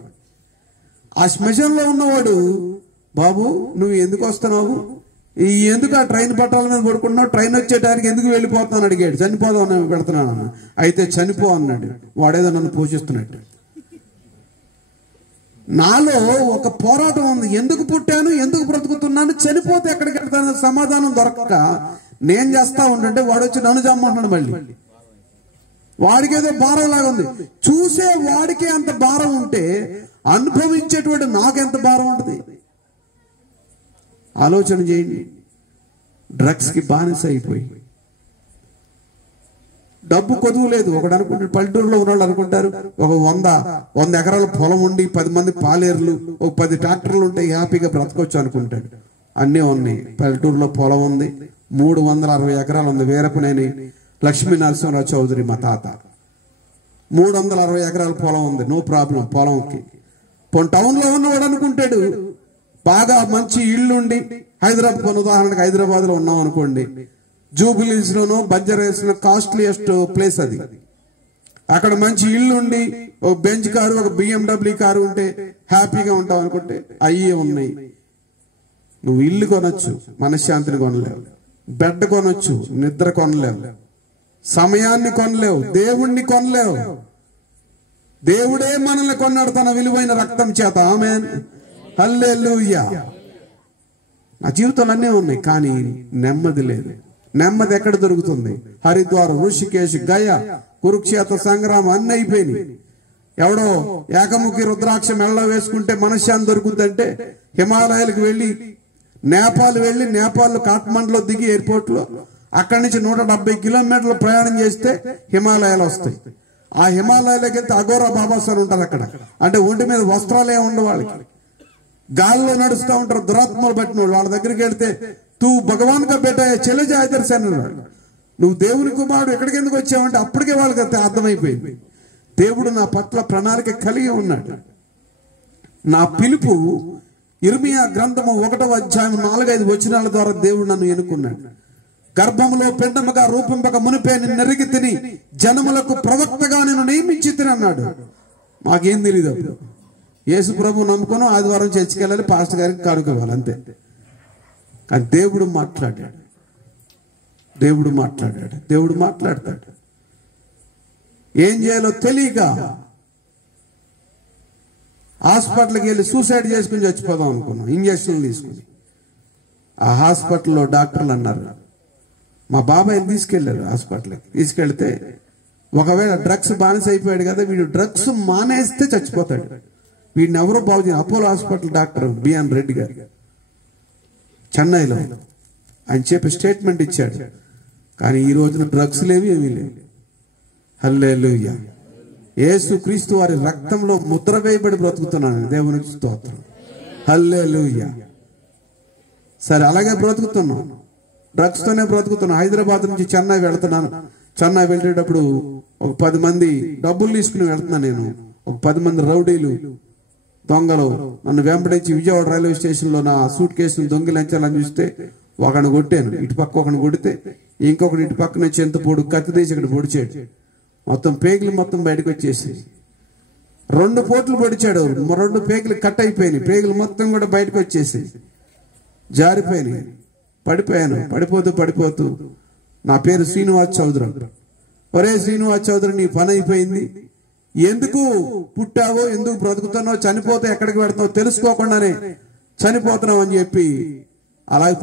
ఆ శ్మశానంలో ఉన్నవాడు, బాబు నువ్వు ఎందుకు వస్తున్నావు, ఎందుకు ఆ ట్రైన్ పట్టాల మీద పడుకుంటున్నావు, ట్రైన్ వచ్చేటానికి ఎందుకు వెళ్ళిపోతాను అడిగాడు. చనిపోదాం పెడుతున్నాను అన్న. అయితే చనిపో అన్నాడు. వాడేదో నన్ను పోషిస్తున్నట్టు. నాలో ఒక పోరాటం ఉంది. ఎందుకు పుట్టాను, ఎందుకు బ్రతుకుతున్నాను, చనిపోతే ఎక్కడికి వెళ్తాను సమాధానం దొరకక నేను చేస్తా ఉంటుంటే వాడు వచ్చి నన్ను చమ్మంటున్నాడు. మళ్ళీ వాడికి ఏదో భారం లాగా ఉంది. చూసే వాడికే అంత భారం ఉంటే అనుభవించేటువంటి నాకెంత భారం ఉంటుంది? ఆలోచన చేయండి. డ్రగ్స్ కి బానిస అయిపోయి డబ్బు కొదువు లేదు. ఒకడు అనుకుంటాడు, పల్లెటూరులో ఉన్నవాళ్ళు అనుకుంటారు ఒక 100 ఎకరాల పొలం ఉండి 10 మంది పాలేర్లు, ఒక 10 ట్రాక్టర్లు ఉంటాయి, హ్యాపీగా బ్రతకొచ్చు అనుకుంటాడు. అన్నీ ఉన్నాయి. పల్లెటూరులో పొలం ఉంది, 360 ఎకరాలు ఉంది. వీరపనేని లక్ష్మీ నరసింహరావు చౌదరి మా తాత 360 ఎకరాల పొలం ఉంది. నో ప్రాబ్లం పొలంకి. టౌన్ లో ఉన్నవాడు అనుకుంటాడు బాగా మంచి ఇల్లుండి, హైదరాబాద్ ఉదాహరణకు హైదరాబాద్ లో ఉన్నాం అనుకోండి, జూబిలీస్ లోనో బంజారాస్ లో కాస్ట్లీయెస్ట్ ప్లేస్ అది. అక్కడ మంచి ఇల్లు ఉండి ఒక బెంచ్ కారు, ఒక BMW కారు ఉంటే హ్యాపీగా ఉంటావు అనుకుంటే అయ్యే ఉన్నాయి. నువ్వు ఇల్లు కొనొచ్చు, మనశ్శాంతిని కొనలేవు. బెడ్ కొనొచ్చు, నిద్ర కొనలేవు. సమయాన్ని కొనలేవు, దేవుణ్ణి కొనలేవు. దేవుడే మనల్ని కొన్నాడు తన విలువైన రక్తం చేత. ఆమేన్, హల్లెలూయా. నా జీవితంలో అన్నీ ఉన్నాయి, కానీ నెమ్మది లేదు. నెమ్మది ఎక్కడ దొరుకుతుంది? హరిద్వార్, ఋషికేశ్, గయా, కురుక్షేత్ర సంగ్రామం అన్నీ అయిపోయినాయి. ఎవడో ఏకముఖి రుద్రాక్ష మెళ్ళ వేసుకుంటే మనశ్శాంతి దొరుకుతుందంటే హిమాలయాలకు వెళ్ళి నేపాల్ కాఠ్మండ్లో దిగి ఎయిర్పోర్ట్ లో అక్కడి నుంచి 170 కిలోమీటర్లు ప్రయాణం చేస్తే హిమాలయాలు వస్తాయి. ఆ హిమాలయాలకు వెళ్తే అఘోరా బాబాస్ అని ఉంటారు అక్కడ. అంటే ఒంటి మీద వస్త్రాలే ఉండవు వాళ్ళకి, గాల్లో నడుస్తూ ఉంటారు దురాత్మలు పట్టిన వాళ్ళు. వాళ్ళ దగ్గరికి వెళ్తే తూ భగవాన్ కా బేటా చెల్లె జాయదర్శన్ అన్నాడు. నువ్వు దేవుని కుమారుడు, ఎక్కడికి ఎందుకు వచ్చావంటే అప్పటికే వాళ్ళకి అర్థమైపోయింది. దేవుడు నా పట్ల ప్రణాళిక కలిగి ఉన్నాడు. నా పిలుపు ఇర్మియా గ్రంథము 1వ అధ్యాయం 4-5 వచనాల ద్వారా దేవుడు నన్ను ఎన్నుకున్నాడు. గర్భములో పిండముగా రూపింపక మునిపే నిన్ను నెరిగి తిని జనములకు ప్రవక్తగా నేను నియమించి తిని అన్నాడు. మాకేం తెలియదు. అప్పుడు యేసు ప్రభు నమ్ముకొని ఆదివారం చర్చికి వెళ్ళాలి, పాస్టర్ గారికి కాడుకోవాలి అంతే. కానీ దేవుడు మాట్లాడాడు. దేవుడు మాట్లాడతాడు. ఏం చేయాలో తెలియక హాస్పిటల్కి వెళ్ళి సూసైడ్ చేసుకుని చచ్చిపోదాం అనుకున్నాం, ఇంజక్షన్లు తీసుకుని. ఆ హాస్పిటల్లో డాక్టర్లు అన్నారు, మా బాబాయ్ తీసుకెళ్లారు హాస్పిటల్కి. తీసుకెళ్తే ఒకవేళ డ్రగ్స్ బానిస అయిపోయాడు కదా, వీడు డ్రగ్స్ మానేస్తే చచ్చిపోతాడు, వీడిని ఎవరో బాగు చేయాలి. Apollo hospital doctor B N Reddy గారు చెన్నైలో ఆయన చెప్పి స్టేట్మెంట్ ఇచ్చాడు. కానీ ఈ రోజున డ్రగ్స్ లేవు, ఏమీ లేవు. హల్లెలూయా. యేసు క్రీస్తు వారి రక్తంలో ముద్ర వేయబడి బ్రతుకుతున్నాను. దేవునికి స్తోత్రం. హల్లెలూయా. సరే, అలాగే బ్రతుకుతున్నాం, డ్రగ్స్ తోనే బ్రతుకుతున్నాం. హైదరాబాద్ నుంచి చెన్నై వెళ్తున్నాను. చెన్నై వెళ్ళేటప్పుడు ఒక 10 మంది డబ్బులు తీసుకుని వెళ్తున్నాను నేను. ఒక 10 మంది రౌడీలు దొంగలు నన్ను వెంబడించి విజయవాడ రైల్వే స్టేషన్ లో నా సూట్ కేసును దొంగిలించాలని చూస్తే ఒకడిని కొట్టాను. ఇటు పక్క ఒకడిని కొడితే ఇంకొకటి ఇటు పక్కన చెంత పొడు కత్తి తీసి ఇక్కడ పొడిచాడు. మొత్తం పేగులు మొత్తం బయటకు వచ్చేసి 2 పోట్లు పొడిచాడు. 2 పేగులు కట్ అయిపోయినాయి. పేగులు మొత్తం కూడా బయటకు వచ్చేసి జారిపోయినాయి. పడిపోయాను. పడిపోతూ నా పేరు శ్రీనివాస్ చౌదరి. ఒరే శ్రీనివాస్ చౌదరి, నీ పని అయిపోయింది. ఎందుకు పుట్టావో, ఎందుకు బ్రతుకుతున్నావో, చనిపోతే ఎక్కడికి పెడతావో తెలుసుకోకుండానే చనిపోతున్నావు అని చెప్పి అలాగే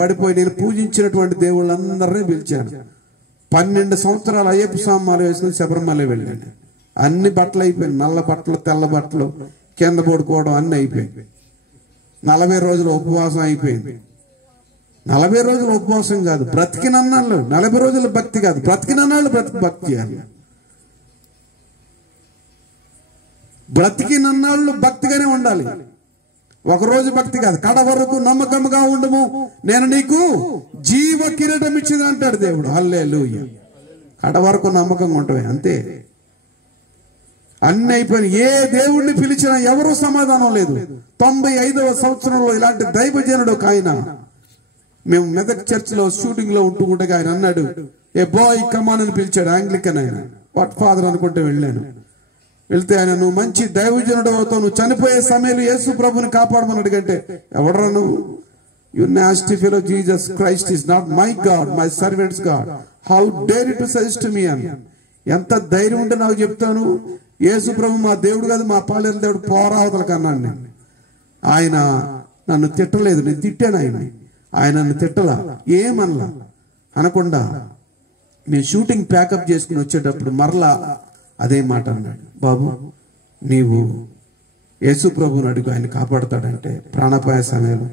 పడిపోయి నేను పూజించినటువంటి దేవుళ్ళందరినీ పిలిచాను. 12 సంవత్సరాలు అయ్యప్ప స్వామి మాల వేసుకుని శబరిమల వెళ్ళాను. అన్ని బట్టలు అయిపోయాయి, నల్ల బట్టలు, తెల్ల బట్టలు, కింద పడుకోవడం అన్ని అయిపోయింది. 40 రోజుల ఉపవాసం అయిపోయింది. 40 రోజుల ఉపవాసం కాదు, బ్రతికినన్నాళ్ళు. 40 రోజుల భక్తి కాదు, బ్రతికినన్నాళ్ళు భక్తి అని. బ్రతికినన్నాళ్ళు భక్తిగానే ఉండాలి. ఒకరోజు భక్తి కాదు, కడ వరకు నమ్మకంగా ఉండము, నేను నీకు జీవ కిరీటం ఇచ్చింది అంటాడు దేవుడు. హల్లెలూయా. కడ వరకు నమ్మకంగా ఉంటాయి అంతే. అన్ని అయిపోయిన ఏ దేవుణ్ణి పిలిచినా ఎవరూ సమాధానం లేదు. 95వ సంవత్సరంలో ఇలాంటి దైవజనుడు ఒక ఆయన, మేము మెదక్ చర్చ్ లో షూటింగ్ లో ఉంటూ ఉండగా ఆయన అన్నాడు, ఏ బాయ్ కమాన్ అని పిలిచాడు. ఆంగ్లికన్ ఆయన, వాట్ ఫాదర్ అనుకుంటే వెళ్ళాను. వెళ్తే ఆయన, నువ్వు మంచి దైవజనుడు అవుతావు, నువ్వు చనిపోయే సమయంలో యేసు ప్రభుని కాపాడమని అడిగంటే, ఎవడరా నువ్వు, you nasty fellow, Jesus Christ is not my god, my servants god, how dare you to suggest me అని. ఎంత ధైర్యం ఉంటే నాకు చెప్తాను, యేసు ప్రభు మా దేవుడు కాదు, మా పాలేరు దేవుడు, పోరావతలకు అన్నాను నేను. ఆయన నన్ను తిట్టలేదు, నేను తిట్టాను ఆయన నన్ను తిట్టలా, ఏమనలా. అనకుండా నేను షూటింగ్ ప్యాకప్ చేసుకుని వచ్చేటప్పుడు మరలా అదే మాట అన్నాడు, బాబు నీవు యేసు ప్రభుని అడుగు, ఆయన కాపాడతాడంటే ప్రాణాపాయ సమయంలో.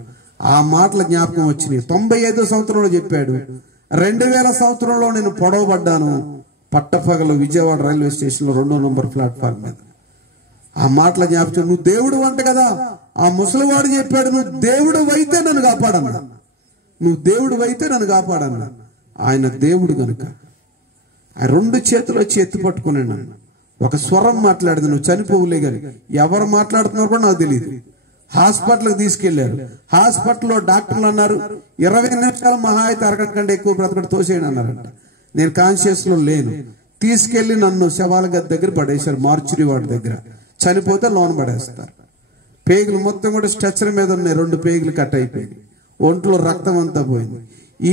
ఆ మాటల జ్ఞాపకం వచ్చినాయి. 95వ సంవత్సరంలో చెప్పాడు. 2000 సంవత్సరంలో నేను పొడవబడ్డాను పట్టపగలు విజయవాడ రైల్వే స్టేషన్ లో 2వ నంబర్ ప్లాట్ఫామ్ మీద. ఆ మాటల జ్ఞాపకం, నువ్వు దేవుడు అంట కదా. ఆ ముసలివాడు చెప్పాడు, నువ్వు దేవుడు అయితే నన్ను కాపాడన్నా, నువ్వు దేవుడు అయితే నన్ను కాపాడన్నా. ఆయన దేవుడు గనుక ఆయన 2 చేతులు వచ్చి ఎత్తి పట్టుకున్నాను. ఒక స్వరం మాట్లాడింది, నువ్వు చనిపోవులే గాని. ఎవరు మాట్లాడుతున్నారో కూడా నాకు తెలియదు. హాస్పిటల్కి తీసుకెళ్లారు. హాస్పిటల్లో డాక్టర్లు అన్నారు, 20 నిమిషాలు మహా అయితే అరగంట కంటే ఎక్కువ బ్రతకడం తోసేయండి అన్నారంట. నేను కాన్షియస్ లో లేను. తీసుకెళ్లి నన్ను శవాల గది దగ్గర పడేశారు, మార్చురీ వాడి దగ్గర. చనిపోతే లోన్ పడేస్తారు. పేగులు మొత్తం కూడా స్ట్రెచర్ మీద ఉన్నాయి, 2 పేగులు కట్ అయిపోయింది, ఒంట్లో రక్తం అంతా పోయింది.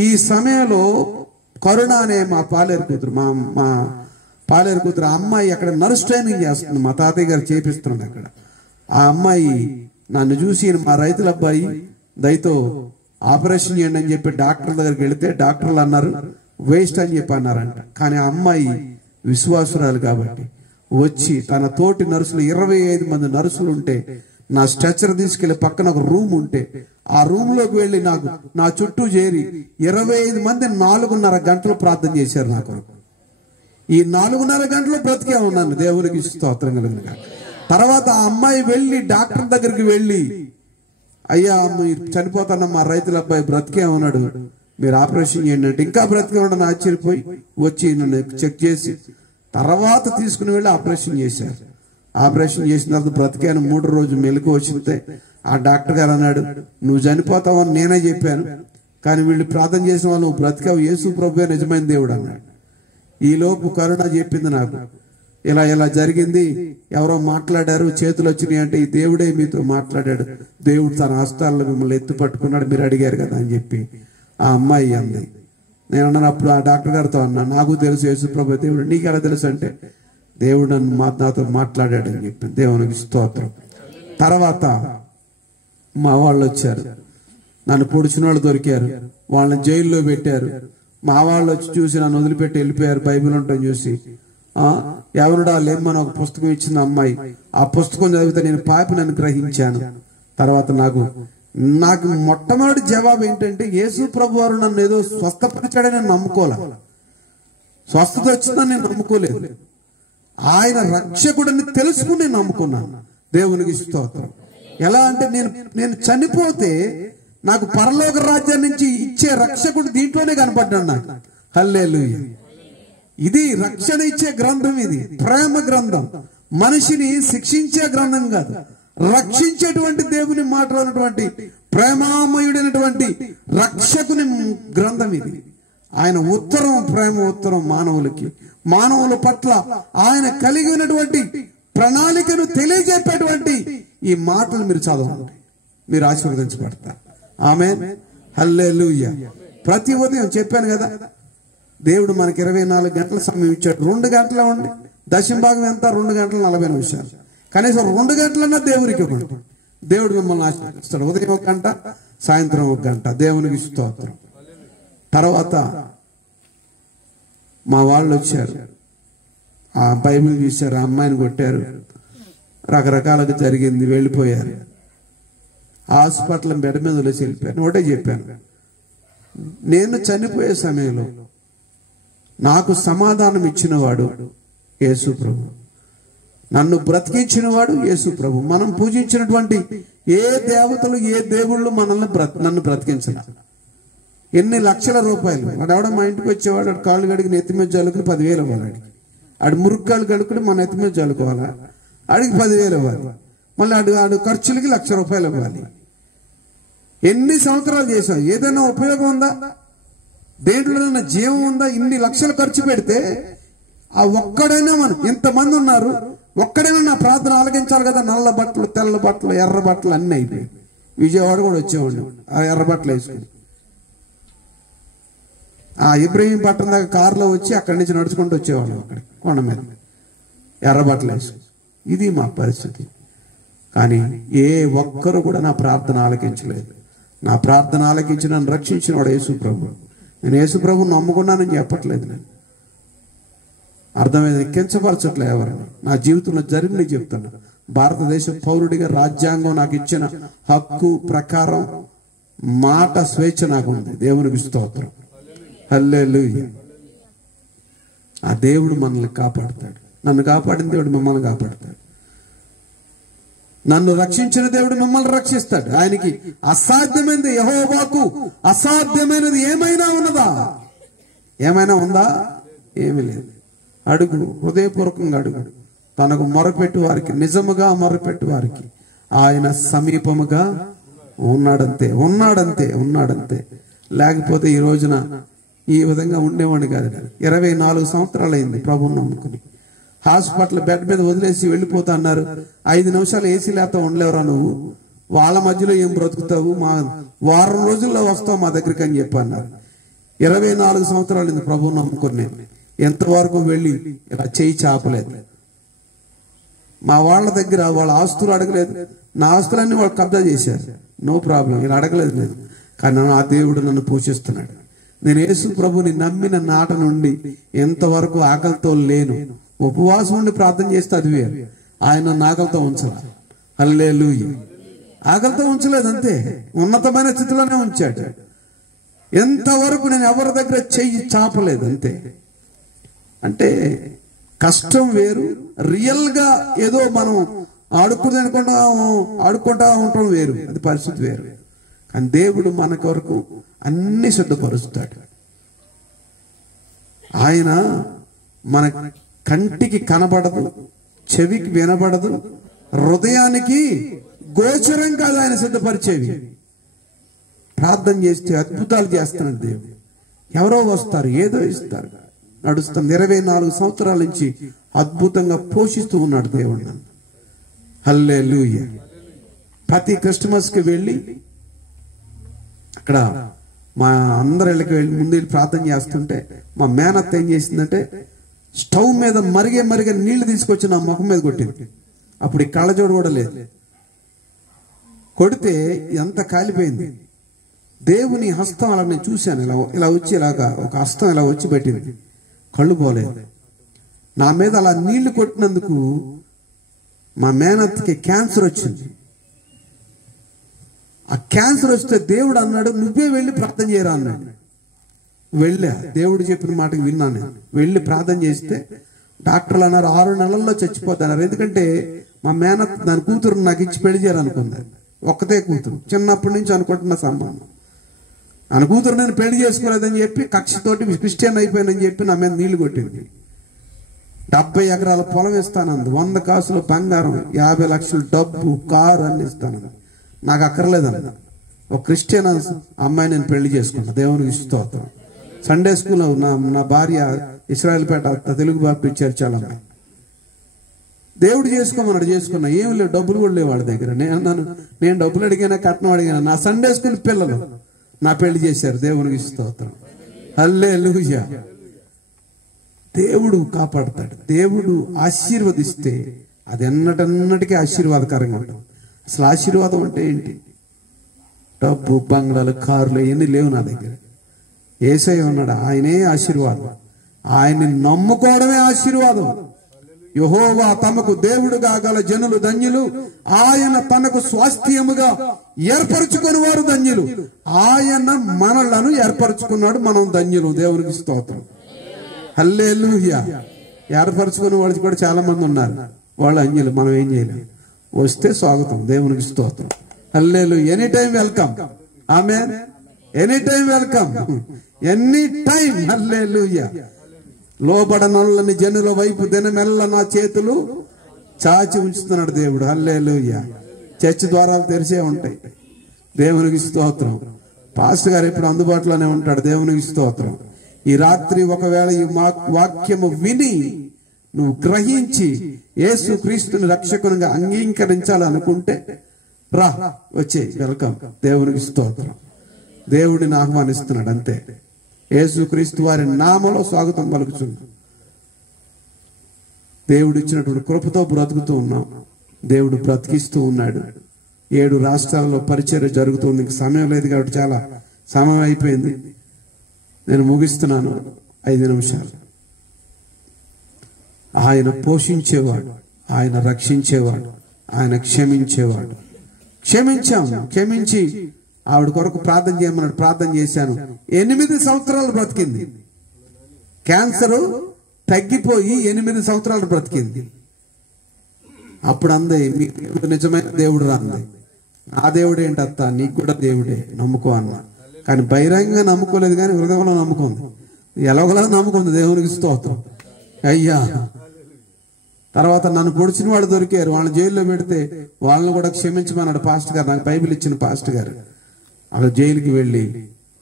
ఈ సమయంలో కరుణ అనే మా పాలేరు కూతురు, మా పాలేరు కూతురు అమ్మాయి అక్కడ నర్స్ ట్రైనింగ్ చేస్తుంది, మా తాతయ్య గారు చేపిస్తున్నాడు అక్కడ. ఆ అమ్మాయి నన్ను చూసి, మా రైతుల అబ్బాయి దయతో ఆపరేషన్ చేయండి అని చెప్పి డాక్టర్ దగ్గరికి వెళితే డాక్టర్లు అన్నారు వేస్ట్ అని చెప్పి అన్నారంట. కానీ ఆ అమ్మాయి విశ్వాసురాలు కాబట్టి వచ్చి తన తోటి నర్సులు 25 మంది నర్సులు ఉంటే నా స్ట్రెచర్ తీసుకెళ్లి పక్కన ఒక రూమ్ ఉంటే ఆ రూమ్ లోకి వెళ్లి నా చుట్టూ చేరి 25 మంది 4.5 గంటలు ప్రార్థన చేశారు నా కొరకు. ఈ 4.5 గంటలు బ్రతికే ఉన్నాను, దేవునికి స్తోత్రం కలుగునుగాక. తర్వాత ఆ అమ్మాయి వెళ్లి డాక్టర్ దగ్గరికి వెళ్లి, అయ్యా మీరు చనిపోతాన్న మా రైతుల అబ్బాయి బ్రతికే ఉన్నాడు, మీరు ఆపరేషన్ చేయండి అంటే ఇంకా బ్రతికే ఉండని ఆశ్చర్యపోయి వచ్చి నన్ను చెక్ చేసి తర్వాత తీసుకుని వెళ్ళి ఆపరేషన్ చేశారు. ఆపరేషన్ చేసిన తర్వాత బ్రతికాను. 3 రోజు మెలకు వచ్చితే ఆ డాక్టర్ గారు అన్నాడు, నువ్వు చనిపోతావని నేనే చెప్పాను, కానీ వీళ్ళు ప్రార్థన చేసిన వాళ్ళు నువ్వు బ్రతికావు, యేసు ప్రభువే నిజమైన దేవుడు అన్నాడు. ఈ లోపు కరుణ చెప్పింది నాకు, ఇలా జరిగింది, ఎవరో మాట్లాడారు, చేతులు వచ్చినాయి అంటే ఈ దేవుడే మీతో మాట్లాడాడు, దేవుడు తన హస్తాల్లో మిమ్మల్ని ఎత్తు పట్టుకున్నాడు, మీరు అడిగారు కదా అని చెప్పి ఆ అమ్మాయి అంది. నేను అన్నాను అప్పుడు ఆ డాక్టర్ గారితో అన్నా, నాకు తెలుసు యేసు ప్రభు దేవుడు, నీకు ఎలా తెలుసు అంటే దేవుడు నాతో మాట్లాడాడు అని చెప్పి. దేవునికి స్తోత్రం. తర్వాత మా వాళ్ళు వచ్చారు, నన్ను పొడిచిన వాళ్ళు దొరికారు, వాళ్ళని జైల్లో పెట్టారు. మా వాళ్ళు వచ్చి చూసి నన్ను వదిలిపెట్టి వెళ్ళిపోయారు, బైబిల్ ఉంటాం చూసి. ఎవరుడా లేమ్మని ఒక పుస్తకం ఇచ్చిన అమ్మాయి, ఆ పుస్తకం చదివితే నేను పాపిని గ్రహించాను. తర్వాత నాకు మొట్టమొదటి జవాబు ఏంటంటే, యేసు ప్రభు వారు నన్ను ఏదో స్వస్థపరిచాడని నేను నమ్ముకోలే, స్వస్థత వచ్చిందని నేను నమ్ముకోలేదు, ఆయన రక్షకుడిని తెలుసుకుని నేను నమ్ముకున్నాను. దేవునికి స్తోత్రం. ఎలా అంటే నేను చనిపోతే నాకు పరలోక రాజ్యం నుంచి ఇచ్చే రక్షకుడు దీంట్లోనే కనపడ్డాడు నాకు. హల్లెలూయా. ఇది రక్షణ ఇచ్చే గ్రంథం, ఇది ప్రేమ గ్రంథం, మనిషిని శిక్షించే గ్రంథం కాదు, రక్షించేటువంటి దేవుని మాట్లాడినటువంటి ప్రేమామయుడైనటువంటి రక్షకుని గ్రంథం ఇది. ఆయన ఉత్తరం, ప్రేమ ఉత్తరం మానవులకి, మానవుల పట్ల ఆయన కలిగి ఉన్నటువంటి ప్రణాళికను తెలియజెప్పేటువంటి ఈ మాటలు మీరు చదవండి, మీరు ఆశీర్వదించబడతారు. ఆమేన్. హల్లెలూయా. ప్రతి ఉదయం చెప్పాను కదా, దేవుడు మనకి 24 గంటల సమయం ఇచ్చాడు. 2 గంటలే ఉండి, దశంభాగం ఎంత? 2 గంటల 40 నిమిషాలు. కనీసం 2 గంటలన్నా దేవునికి ఇవ్వండి. దేవుడు మిమ్మల్ని ఆశీర్వదిస్తాడు. ఉదయం 1 గంట, సాయంత్రం 1 గంట. దేవునికి స్తోత్రం. తర్వాత మా వాళ్ళు వచ్చారు, ఆ బైబిల్ చూశారు, ఆ అమ్మాయిని కొట్టారు, రకరకాలుగా జరిగింది, వెళ్ళిపోయారు. హాస్పిటల్ బెడ్ మీద వదిలేసి వెళ్ళిపోయాను. ఒకటే చెప్పాను, నేను చనిపోయే సమయంలో నాకు సమాధానం ఇచ్చినవాడు యేసు ప్రభు, నన్ను బ్రతికించిన వాడు యేసు ప్రభు. మనం పూజించినటువంటి ఏ దేవతలు, ఏ దేవుళ్ళు నన్ను బ్రతికించాలి. ఎన్ని లక్షల రూపాయలు వాడు ఎవడ మా ఇంటికి వచ్చేవాడు, వాడు కాళ్ళు కడిగి నెత్తి మీద జల్లుకుని 10,000 ఇవ్వాలి. ఆడు మురుక్కాళ్ళు కడుక్కుని మన నెత్తి మీద జల్లుకోవాలా, ఆడికి 10,000 ఇవ్వాలి. మళ్ళీ ఆడు ఖర్చులకి 1,00,000 రూపాయలు ఇవ్వాలి. ఎన్ని సంవత్సరాలు చేసాం? ఏదైనా ఉపయోగం ఉందా? దేంట్లోనైనా జీవం ఉందా? ఇన్ని లక్షలు ఖర్చు పెడితే ఆ ఒక్కడైనా, మనం ఇంతమంది ఉన్నారు, ఒక్కడైనా నా ప్రార్థన ఆలకించాలి కదా. నల్ల బట్టలు, తెల్ల బట్టలు, ఎర్ర బట్టలు అన్నీ అయిపోయాయి. విజయవాడ కూడా వచ్చేవాడిని ఆ ఎర్ర బట్టలు వేసుకుని. ఆ ఇబ్రహీం పట్టణం దాకా కారులో వచ్చి అక్కడి నుంచి నడుచుకుంటూ వచ్చేవాళ్ళం, అక్కడికి కొండ మీద ఎర్ర బట్టలు వేసుకుని. ఇది మా పరిస్థితి. కానీ ఏ ఒక్కరు కూడా నా ప్రార్థన ఆలకించలేదు. నా ప్రార్థన ఆలకించి నన్ను రక్షించిన వాడు యేసు ప్రభు. నేను యేసు ప్రభుని నమ్ముకున్నానని చెప్పట్లేదు, నేను అర్థమైంది, కించపరచట్లే ఎవరిని. నా జీవితంలో జరిగింది చెప్తాను. భారతదేశ పౌరుడిగా రాజ్యాంగం నాకు ఇచ్చిన హక్కు ప్రకారం మాట స్వేచ్ఛ నాకు ఉంది. దేవునికి స్తోత్రం. హల్లెలూయా. ఆ దేవుడు మనల్ని కాపాడుతాడు. నన్ను కాపాడిన దేవుడు మిమ్మల్ని కాపాడుతాడు. నన్ను రక్షించిన దేవుడు మిమ్మల్ని రక్షిస్తాడు. ఆయనకి అసాధ్యమైనది, యెహోవాకు అసాధ్యమైనది ఏమైనా ఉన్నదా? ఏమైనా ఉందా? ఏమీ లేదు. అడుగు, హృదయపూర్వకంగా అడుగు. తనకు మొరపెట్టు వారికి, నిజముగా మొరపెట్టు వారికి ఆయన సమీపముగా ఉన్నాడంతే. లేకపోతే ఈ రోజున ఈ విధంగా ఉండేవాడిని కాదు. 24 సంవత్సరాలు అయింది ప్రభువుని నమ్ముకుని. హాస్పిటల్ బెడ్ మీద వదిలేసి వెళ్ళిపోతా అన్నారు. 5 నిమిషాలు ఏసీ లేకపోతే ఉండలేవరా నువ్వు, వాళ్ళ మధ్యలో ఏం బ్రతుకుతావు, మా వారం రోజుల్లో వస్తావు మా దగ్గరికి అని చెప్పి అన్నారు. 24 సంవత్సరాలు అయింది ప్రభువుని నమ్ముకుని. నేను ఎంతవరకు వెళ్ళి ఇలా చేయి చాపలేదు. మా వాళ్ళ దగ్గర వాళ్ళ ఆస్తులు అడగలేదు, నా ఆస్తులన్నీ వాళ్ళు కబ్జా చేశారు. నో ప్రాబ్లం, ఇలా అడగలేదు లేదు. కానీ ఆ దేవుడు నన్ను పోషిస్తున్నాడు. నేను యేసు ప్రభుని నమ్మిన నాట నుండి ఎంతవరకు ఆకలితో లేను. ఉపవాసం ఉండి ప్రార్థన చేస్తే అది వేరు. ఆయన ఆకలితో ఉంచలా. హల్లెలూయా. ఆకలితో ఉంచలేదు, అంతే, ఉన్నతమైన స్థితిలోనే ఉంచాడు. ఎంతవరకు నేను ఎవరి దగ్గర చెయ్యి చాపలేదు, అంతే. అంటే కష్టం వేరు, రియల్ గా ఏదో మనం ఆడుకుంటా ఉండటం వేరు, అది పరిస్థితి వేరు. కానీ దేవుడు మన కొరకు అన్ని సిద్ధపరుస్తాడు. ఆయన మన కంటికి కనబడదు, చెవికి వినబడదు, హృదయానికి గోచరం కాదు ఆయన సిద్ధపరిచేవి. ప్రార్థన చేస్తే అద్భుతాలు చేస్తున్నాడు దేవుడు. ఎవరో వస్తారు, ఏదో ఇస్తారు, నడుస్తుంది. 24 సంవత్సరాల నుంచి అద్భుతంగా పోషిస్తూ ఉన్నాడు దేవుడు నన్ను. హల్లెలూయా. ప్రతి క్రిస్మస్ కి వెళ్ళి అక్కడ మా అందరి ఇళ్ళకి వెళ్ళి ముందు ప్రార్థన చేస్తుంటే మా మేనత్త ఏం చేసిందంటే స్టవ్ మీద మరిగే నీళ్లు తీసుకొచ్చి నా ముఖం మీద కొట్టింది. అప్పుడు ఈ కళ్ళజోడు కూడా లేదు. కొడితే ఎంత కాలిపోయింది. దేవుని హస్తం అలా నేను చూశాను. ఇలా వచ్చి ఇలాగా ఒక హస్తం ఇలా వచ్చి పెట్టింది, కళ్ళు పోలేదు. నా మీద అలా నీళ్లు కొట్టినందుకు మా మేనత్కి క్యాన్సర్ వచ్చింది. ఆ క్యాన్సర్ వస్తే దేవుడు అన్నాడు, నువ్వే వెళ్ళి ప్రార్థన చేయరా అన్నాడు. వెళ్ళా, దేవుడు చెప్పిన మాటకి విన్నాను. వెళ్ళి ప్రార్థన చేస్తే డాక్టర్లు అన్నారు 6 నెలల్లో చచ్చిపోతున్నారు. ఎందుకంటే మా మేనత్ దాని కూతురు నాకు ఇచ్చి పెళ్లి చేయాలనుకుంది. ఒక్కతే కూతురు, చిన్నప్పటి నుంచి అనుకుంటున్న సంబంధం. నా కూతురు నేను పెళ్లి చేసుకోలేదని చెప్పి కక్షతోటి క్రిస్టియన్ అయిపోయానని చెప్పి నా మీద నీళ్లు కొట్టింది. 70 ఎకరాల పొలం ఇస్తానంది, 100 కాసులు బంగారం, 50 లక్షలు డబ్బు, కారు అన్ని ఇస్తాను. నాకు అక్కర్లేదన్న. ఒక క్రిస్టియన్ అమ్మాయి నేను పెళ్లి చేసుకున్నా. దేవునికి స్తోత్రం. సండే స్కూల్లో నా భార్య ఇశ్రాయేల్పేట తెలుగు బాప్టిస్ట్ చర్చ్ అమ్మాయి. దేవుడు చేసుకోమన్నాడు, చేసుకున్నా. ఏం లేవు, డబ్బులు కూడా లేవు వాళ్ళ దగ్గర. నేను డబ్బులు అడిగినా కట్నం అడిగినా నా సండే స్కూల్ పిల్లలు నా పెళ్లి చేశారు. దేవునికి స్తోత్రం. హల్లెలూయా. దేవుడు కాపాడతాడు. దేవుడు ఆశీర్వదిస్తే అది ఎన్నటన్నటికీ ఆశీర్వాదకరంగా ఉంటుంది. అసలు ఆశీర్వాదం అంటే ఏంటి? డబ్బు, బంగ్లాలు, కార్లు ఇవన్నీ లేవు నా దగ్గర. యేసయ్య ఉన్నాడు, ఆయనే ఆశీర్వాదం. ఆయన్ని నమ్ముకోవడమే ఆశీర్వాదం. యెహోవా తమకు దేవుడుగా గల జనులు ధన్యులు, ఆయన తనకు స్వాస్థ్యముగా ఏర్పరచుకుని వారు ధన్యులు. ఆయన మనలను ఏర్పరచుకున్నాడు, మనం ధన్యులు. దేవునికి స్తోత్రం. హల్లెలూయా. ఏర్పరచుకునే వాళ్ళు కూడా చాలా మంది ఉన్నారు, వాళ్ళు అన్యులు. మనం ఏం చేయలేం. వస్తే స్వాగతం. దేవునికి స్తోత్రం. Hallelujah. Any time welcome. Amen. Any time welcome, any time. Hallelujah. లోబడనొల్లని జనుల వైపు దినమెల్ల నా చేతులు చాచి ఉంచుతున్నాడు దేవుడు. హల్లెలూయా. చర్చి ద్వారాలు తెరిచే ఉంటాయి. దేవునికి స్తోత్రం. పాస్టర్ గారు ఎప్పుడు అందుబాటులోనే ఉంటాడు. దేవునికి స్తోత్రం. ఈ రాత్రి ఒకవేళ ఈ వాక్యము విని నువ్వు గ్రహించి యేసు క్రీస్తుని రక్షకునిగా అంగీకరించాలనుకుంటే రా, వచ్చే, వెల్కమ్. దేవునికి స్తోత్రం. దేవుడిని ఆహ్వానిస్తున్నాడు, అంతే. యేసు క్రీస్తు వారి నామలో స్వాగతం పలుకుతున్నాం. దేవుడు ఇచ్చినటువంటి కృపతో బ్రతుకుతూ ఉన్నాం. దేవుడు బ్రతికిస్తూ ఉన్నాడు. 7 రాష్ట్రాల్లో పరిచర్య జరుగుతుంది. ఇంక సమయం లేదు కాబట్టి చాలా సమయం అయిపోయింది. నేను ముగిస్తున్నాను. 5 నిమిషాలు. ఆయన పోషించేవాడు, ఆయన రక్షించేవాడు, ఆయన క్షమించేవాడు. క్షమించి ఆవిడ కొరకు ప్రార్థన చేయమన్నాడు. ప్రార్థన చేశాను. 8 సంవత్సరాలు బ్రతికింది. క్యాన్సర్ తగ్గిపోయి 8 సంవత్సరాలు బ్రతికింది. అప్పుడు అందే, మీ దేవుడు నిజమైన దేవుడు రా అంది. ఆ దేవుడు ఏంటత్త, నీకు కూడా దేవుడే, నమ్ముకో అన్నా. కానీ బహిరంగంగా నమ్ముకోలేదు, కానీ హృదయంలో నమ్ముకుంది. ఎలాగోలా నమ్ముకుంది. దేవునికి స్తోత్రం. అయ్యా. తర్వాత నన్ను పొడిచిన వాడు దొరికారు. వాళ్ళని జైల్లో పెడితే వాళ్ళని కూడా క్షమించమన్నాడు పాస్టర్ గారు. నాకు బైబిల్ ఇచ్చిన పాస్టర్ గారు. అక్కడ జైలుకి వెళ్ళి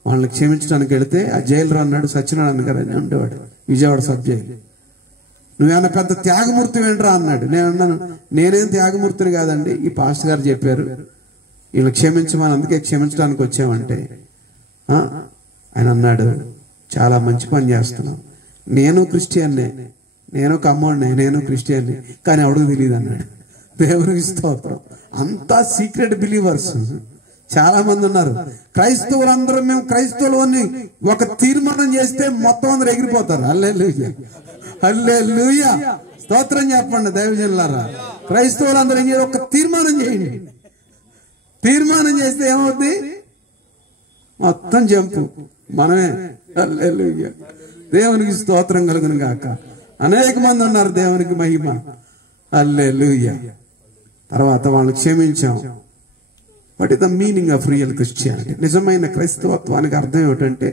వాళ్ళని క్షమించడానికి వెళితే ఆ జైలు అన్నాడు, సత్యనారాయణ గారు అని ఉండేవాడు, విజయవాడ సబ్ జైలు. నువ్వేమన్నా పెద్ద త్యాగమూర్తి ఏంట్రా అన్నాడు. నేను అన్నాను, నేనేం త్యాగమూర్తిని కాదండి, ఈ పాస్టర్ గారు చెప్పారు వీళ్ళు క్షమించమని, అందుకే క్షమించడానికి వచ్చామంటే. ఆయన అన్నాడు, చాలా మంచి పని చేస్తున్నావు, నేను క్రిస్టియన్నే, నేను కమ్మోడినే, నేను క్రిస్టియన్నే, కానీ ఎవడికి తెలియదు అన్నాడు. దేవునికి స్తోత్రం. అంతా సీక్రెట్ బిలీవర్స్ చాలా మంది ఉన్నారు. క్రైస్తవులందరూ మేము క్రైస్తవులని ఒక తీర్మానం చేస్తే మొత్తం అందరూ ఎగిరిపోతారు. హల్లెలూయా, హల్లెలూయా, స్తోత్రం చెప్పండి దైవజనులారా. క్రైస్తవులందరూ ఏం చేయాలి? ఒక తీర్మానం చేయండి. తీర్మానం చేస్తే ఏమవుద్ది? మొత్తం జంపు మనమే. హల్లెలూయా, దేవునికి స్తోత్రం కలుగును గాక. అనేక మంది ఉన్నారు, దేవునికి మహిమ. హల్లెలూయా. తర్వాత వాళ్ళని క్షమించాం. What is the meaning of real Christianity? నిజమైన క్రైస్తవత్వానికి అర్థం ఏమిటంటే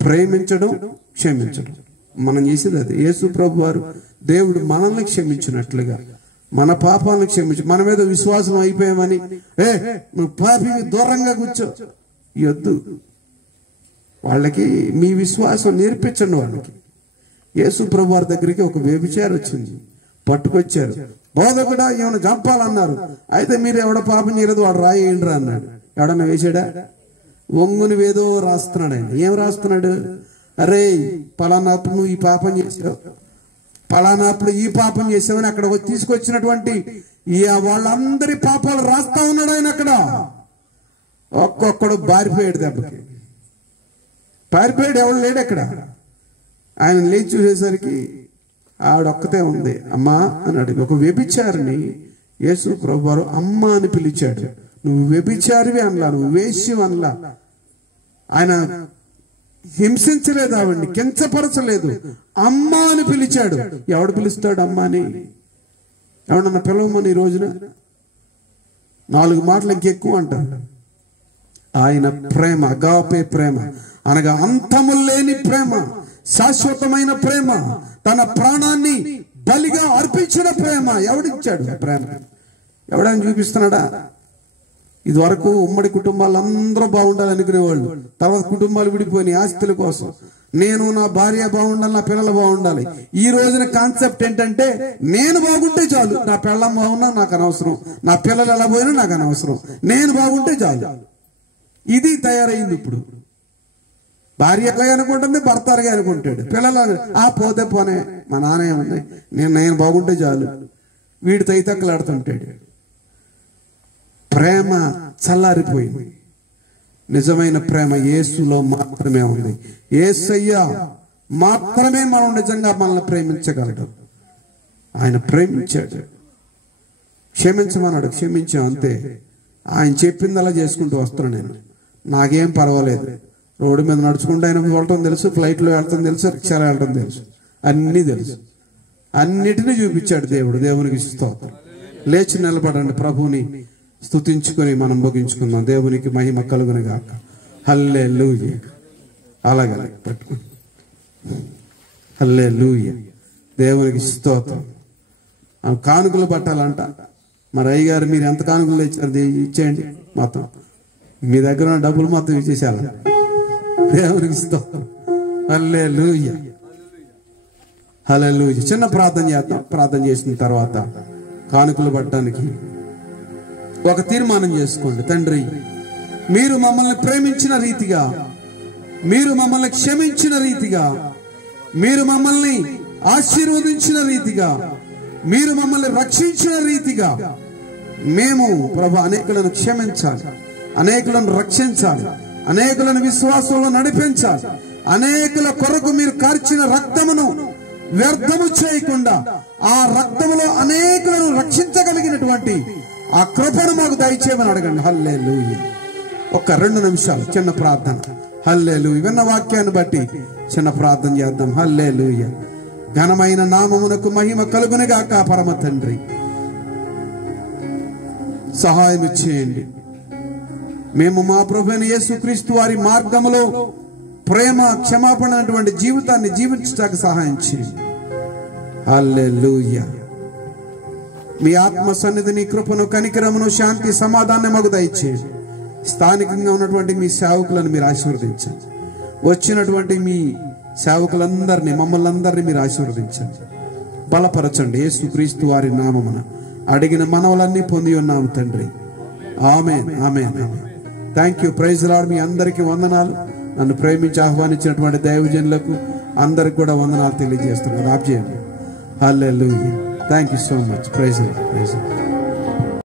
ప్రేమించడం, క్షమించడం. మనం చేసేది అది. యేసు ప్రభు వారు దేవుడు మనల్ని క్షమించినట్లుగా మన పాపాలను క్షమించి, మన మీద విశ్వాసం అయిపోయామని నువ్వు పాపికి దూరంగా కూర్చో యొద్దు. వాళ్ళకి మీ విశ్వాసం నేర్పించండి. వాళ్ళకి యేసు ప్రభు వారి దగ్గరికి ఒక వ్యభిచారి వచ్చింది, పట్టుకొచ్చారు. బోధకుడా ఏమైనా చంపాలన్నారు. అయితే మీరు ఎవడ పాపం చేయలేదు, వాడు రాయేయండిరా అన్నాడు. ఎవడన్నా వేసాడా? ఒంగుని ఏదో రాస్తున్నాడు. ఆయన ఏం రాస్తున్నాడు? అరే పలానాప్పుడు నువ్వు ఈ పాపం చేసావు, పలానాప్పుడు ఈ పాపం చేసావని అక్కడ తీసుకొచ్చినటువంటి వాళ్ళందరి పాపాలు రాస్తా ఉన్నాడు ఆయన. అక్కడ ఒక్కొక్కడు బారిపోయాడు, దెబ్బకి పారిపోయాడు. ఎవడు లేడు అక్కడ. ఆయన లేచి చూసేసరికి ఆవిడొక్కతే ఉంది. అమ్మా అని అడిగి, ఒక వ్యభిచారిని యేసు ప్రభువారు అమ్మ అని పిలిచాడు. నువ్వు వ్యభిచారివి అనలా, నువ్వు వేశ్యం అనలా. ఆయన హింసించలేదు, ఆవిడ్ని కించపరచలేదు, అమ్మ అని పిలిచాడు. ఎవడు పిలుస్తాడు అమ్మ అని? ఎవడన్నా పిలవమని ఈ రోజున 4 మాటలు ఇంకెక్కువ అంటారు. ఆయన ప్రేమ, అగాపే ప్రేమ అనగా అంతము లేని ప్రేమ, శాశ్వతమైన ప్రేమ, తన ప్రాణాన్ని బలిగా అర్పించిన ప్రేమ. ఎవడిచ్చాడు ప్రేమ? ఎవడని చూపిస్తున్నాడా? ఇదివరకు ఉమ్మడి కుటుంబాలు అందరూ బాగుండాలి అనుకునేవాళ్ళు. తర్వాత కుటుంబాలు విడిపోయినాయి ఆస్తుల కోసం. నేను నా భార్య బాగుండాలి, నా పిల్లలు బాగుండాలి. ఈ రోజున కాన్సెప్ట్ ఏంటంటే నేను బాగుంటే చాలు, నా పిల్లం బాగున్నా నాకు అనవసరం, నా పిల్లలు ఎలా పోయినా నాకు అనవసరం, నేను బాగుంటే చాలు. ఇది తయారైంది ఇప్పుడు. భార్య అలాగే అనుకుంటుంది, భర్త అలాగే అనుకుంటాడు, పిల్లలు పోతే పోనే, మా నాన్న ఏముంది, నేను బాగుంటే చాలు, వీడి తైతక్కలాడుతుంటాడు. ప్రేమ చల్లారిపోయింది. నిజమైన ప్రేమ యేసులో మాత్రమే ఉంది. యేసయ్య మాత్రమే మనం నిజంగా మనల్ని ప్రేమించగలడు. ఆయన ప్రేమించాడు, క్షమించమన్నాడు, క్షమించాం అంతే. ఆయన చెప్పింది అలా చేసుకుంటూ వస్తున్నాను నేను. నాకేం పర్వాలేదు. రోడ్డు మీద నడుచుకుంటూ ఆయన వెళ్ళటం తెలుసు, ఫ్లైట్లో వెళ్ళటం తెలుసు, రిక్షాలో వెళ్ళటం తెలుసు, అన్నీ తెలుసు. అన్నిటినీ చూపించాడు దేవుడు. దేవునికి స్తోత్రం. లేచి నిలబడండి, ప్రభువుని స్తుతించుకొని మనం ముగించుకుందాం. దేవునికి మహిమ కలుగును గాక. హల్లెలూయా. అలాగే పట్టుకోండి. హల్లెలూయా. దేవునికి స్తోత్రం. కానుకలు పట్టాలంట. మరి అయ్యగారు మీరు ఎంత కానుకలు ఇచ్చారు ఇచ్చేయండి, మొత్తం మీ దగ్గర ఉన్న డబ్బులు మొత్తం ఇచ్చేసారు. దేవునికి స్తోత్రం. హల్లెలూయా, హల్లెలూయా. చిన్న ప్రార్థన చేద్దాం. ప్రార్థన చేసిన తర్వాత కానుకలు పట్టడానికి ఒక తీర్మానం చేసుకోండి. తండ్రి, మీరు మమ్మల్ని ప్రేమించిన రీతిగా, మీరు మమ్మల్ని క్షమించిన రీతిగా, మీరు మమ్మల్ని ఆశీర్వదించిన రీతిగా, మీరు మమ్మల్ని రక్షించిన రీతిగా మేము ప్రభు అనేకులను క్షమించాలి, అనేకులను రక్షించాలి, అనేకులను విశ్వాసంలో నడిపించాలి. అనేకుల కొరకు మీరు కార్చిన రక్తమును వ్యర్థము చేయకుండా ఆ రక్తములో అనేకులను రక్షించగలిగినటువంటి ఆ కృపను మాకు దయచేయమని అడగండి. హల్లెలూయా. ఒక 2 నిమిషాలు చిన్న ప్రార్థన. హల్లెలూయా. విన్న వాక్యాన్ని బట్టి చిన్న ప్రార్థన చేద్దాం. హల్లెలూయా. ఘనమైన నామమునకు మహిమ కలుగునుగాక. పరమ తండ్రి, సహాయం చేయండి. మేము మా ప్రభువైన యేసుక్రీస్తు వారి మార్గములో ప్రేమ, క్షమాపణ అటువంటి జీవితాన్ని జీవించడానికి సహాయం చేయండి. హల్లెలూయా. మీ ఆత్మ సన్నిధిని, కృపను, కనికరమును, శాంతి, సమాధానం మాకు దయచేయండి. స్థానికంగా ఉన్నటువంటి మీ సేవకులను మీరు ఆశీర్వదించండి. వచ్చినటువంటి మీ సేవకులందరినీ, మమ్మల్ని అందరినీ మీరు ఆశీర్వదించండి, బలపరచండి. యేసుక్రీస్తు వారి నామమున అడిగిన మనవలన్నీ పొంది ఉన్నాము తండ్రి. Amen, amen, amen. Thank you. Praise lord. మీ అందరికీ వందనాలు. నన్ను ప్రేమించి ఆహ్వానించినటువంటి దైవజనులకు అందరికి కూడా వందనాలు తెలియజేస్తున్నాను. ఆప్ చేయండి. Hallelujah. Thank you so much. Praise lord, praise lord.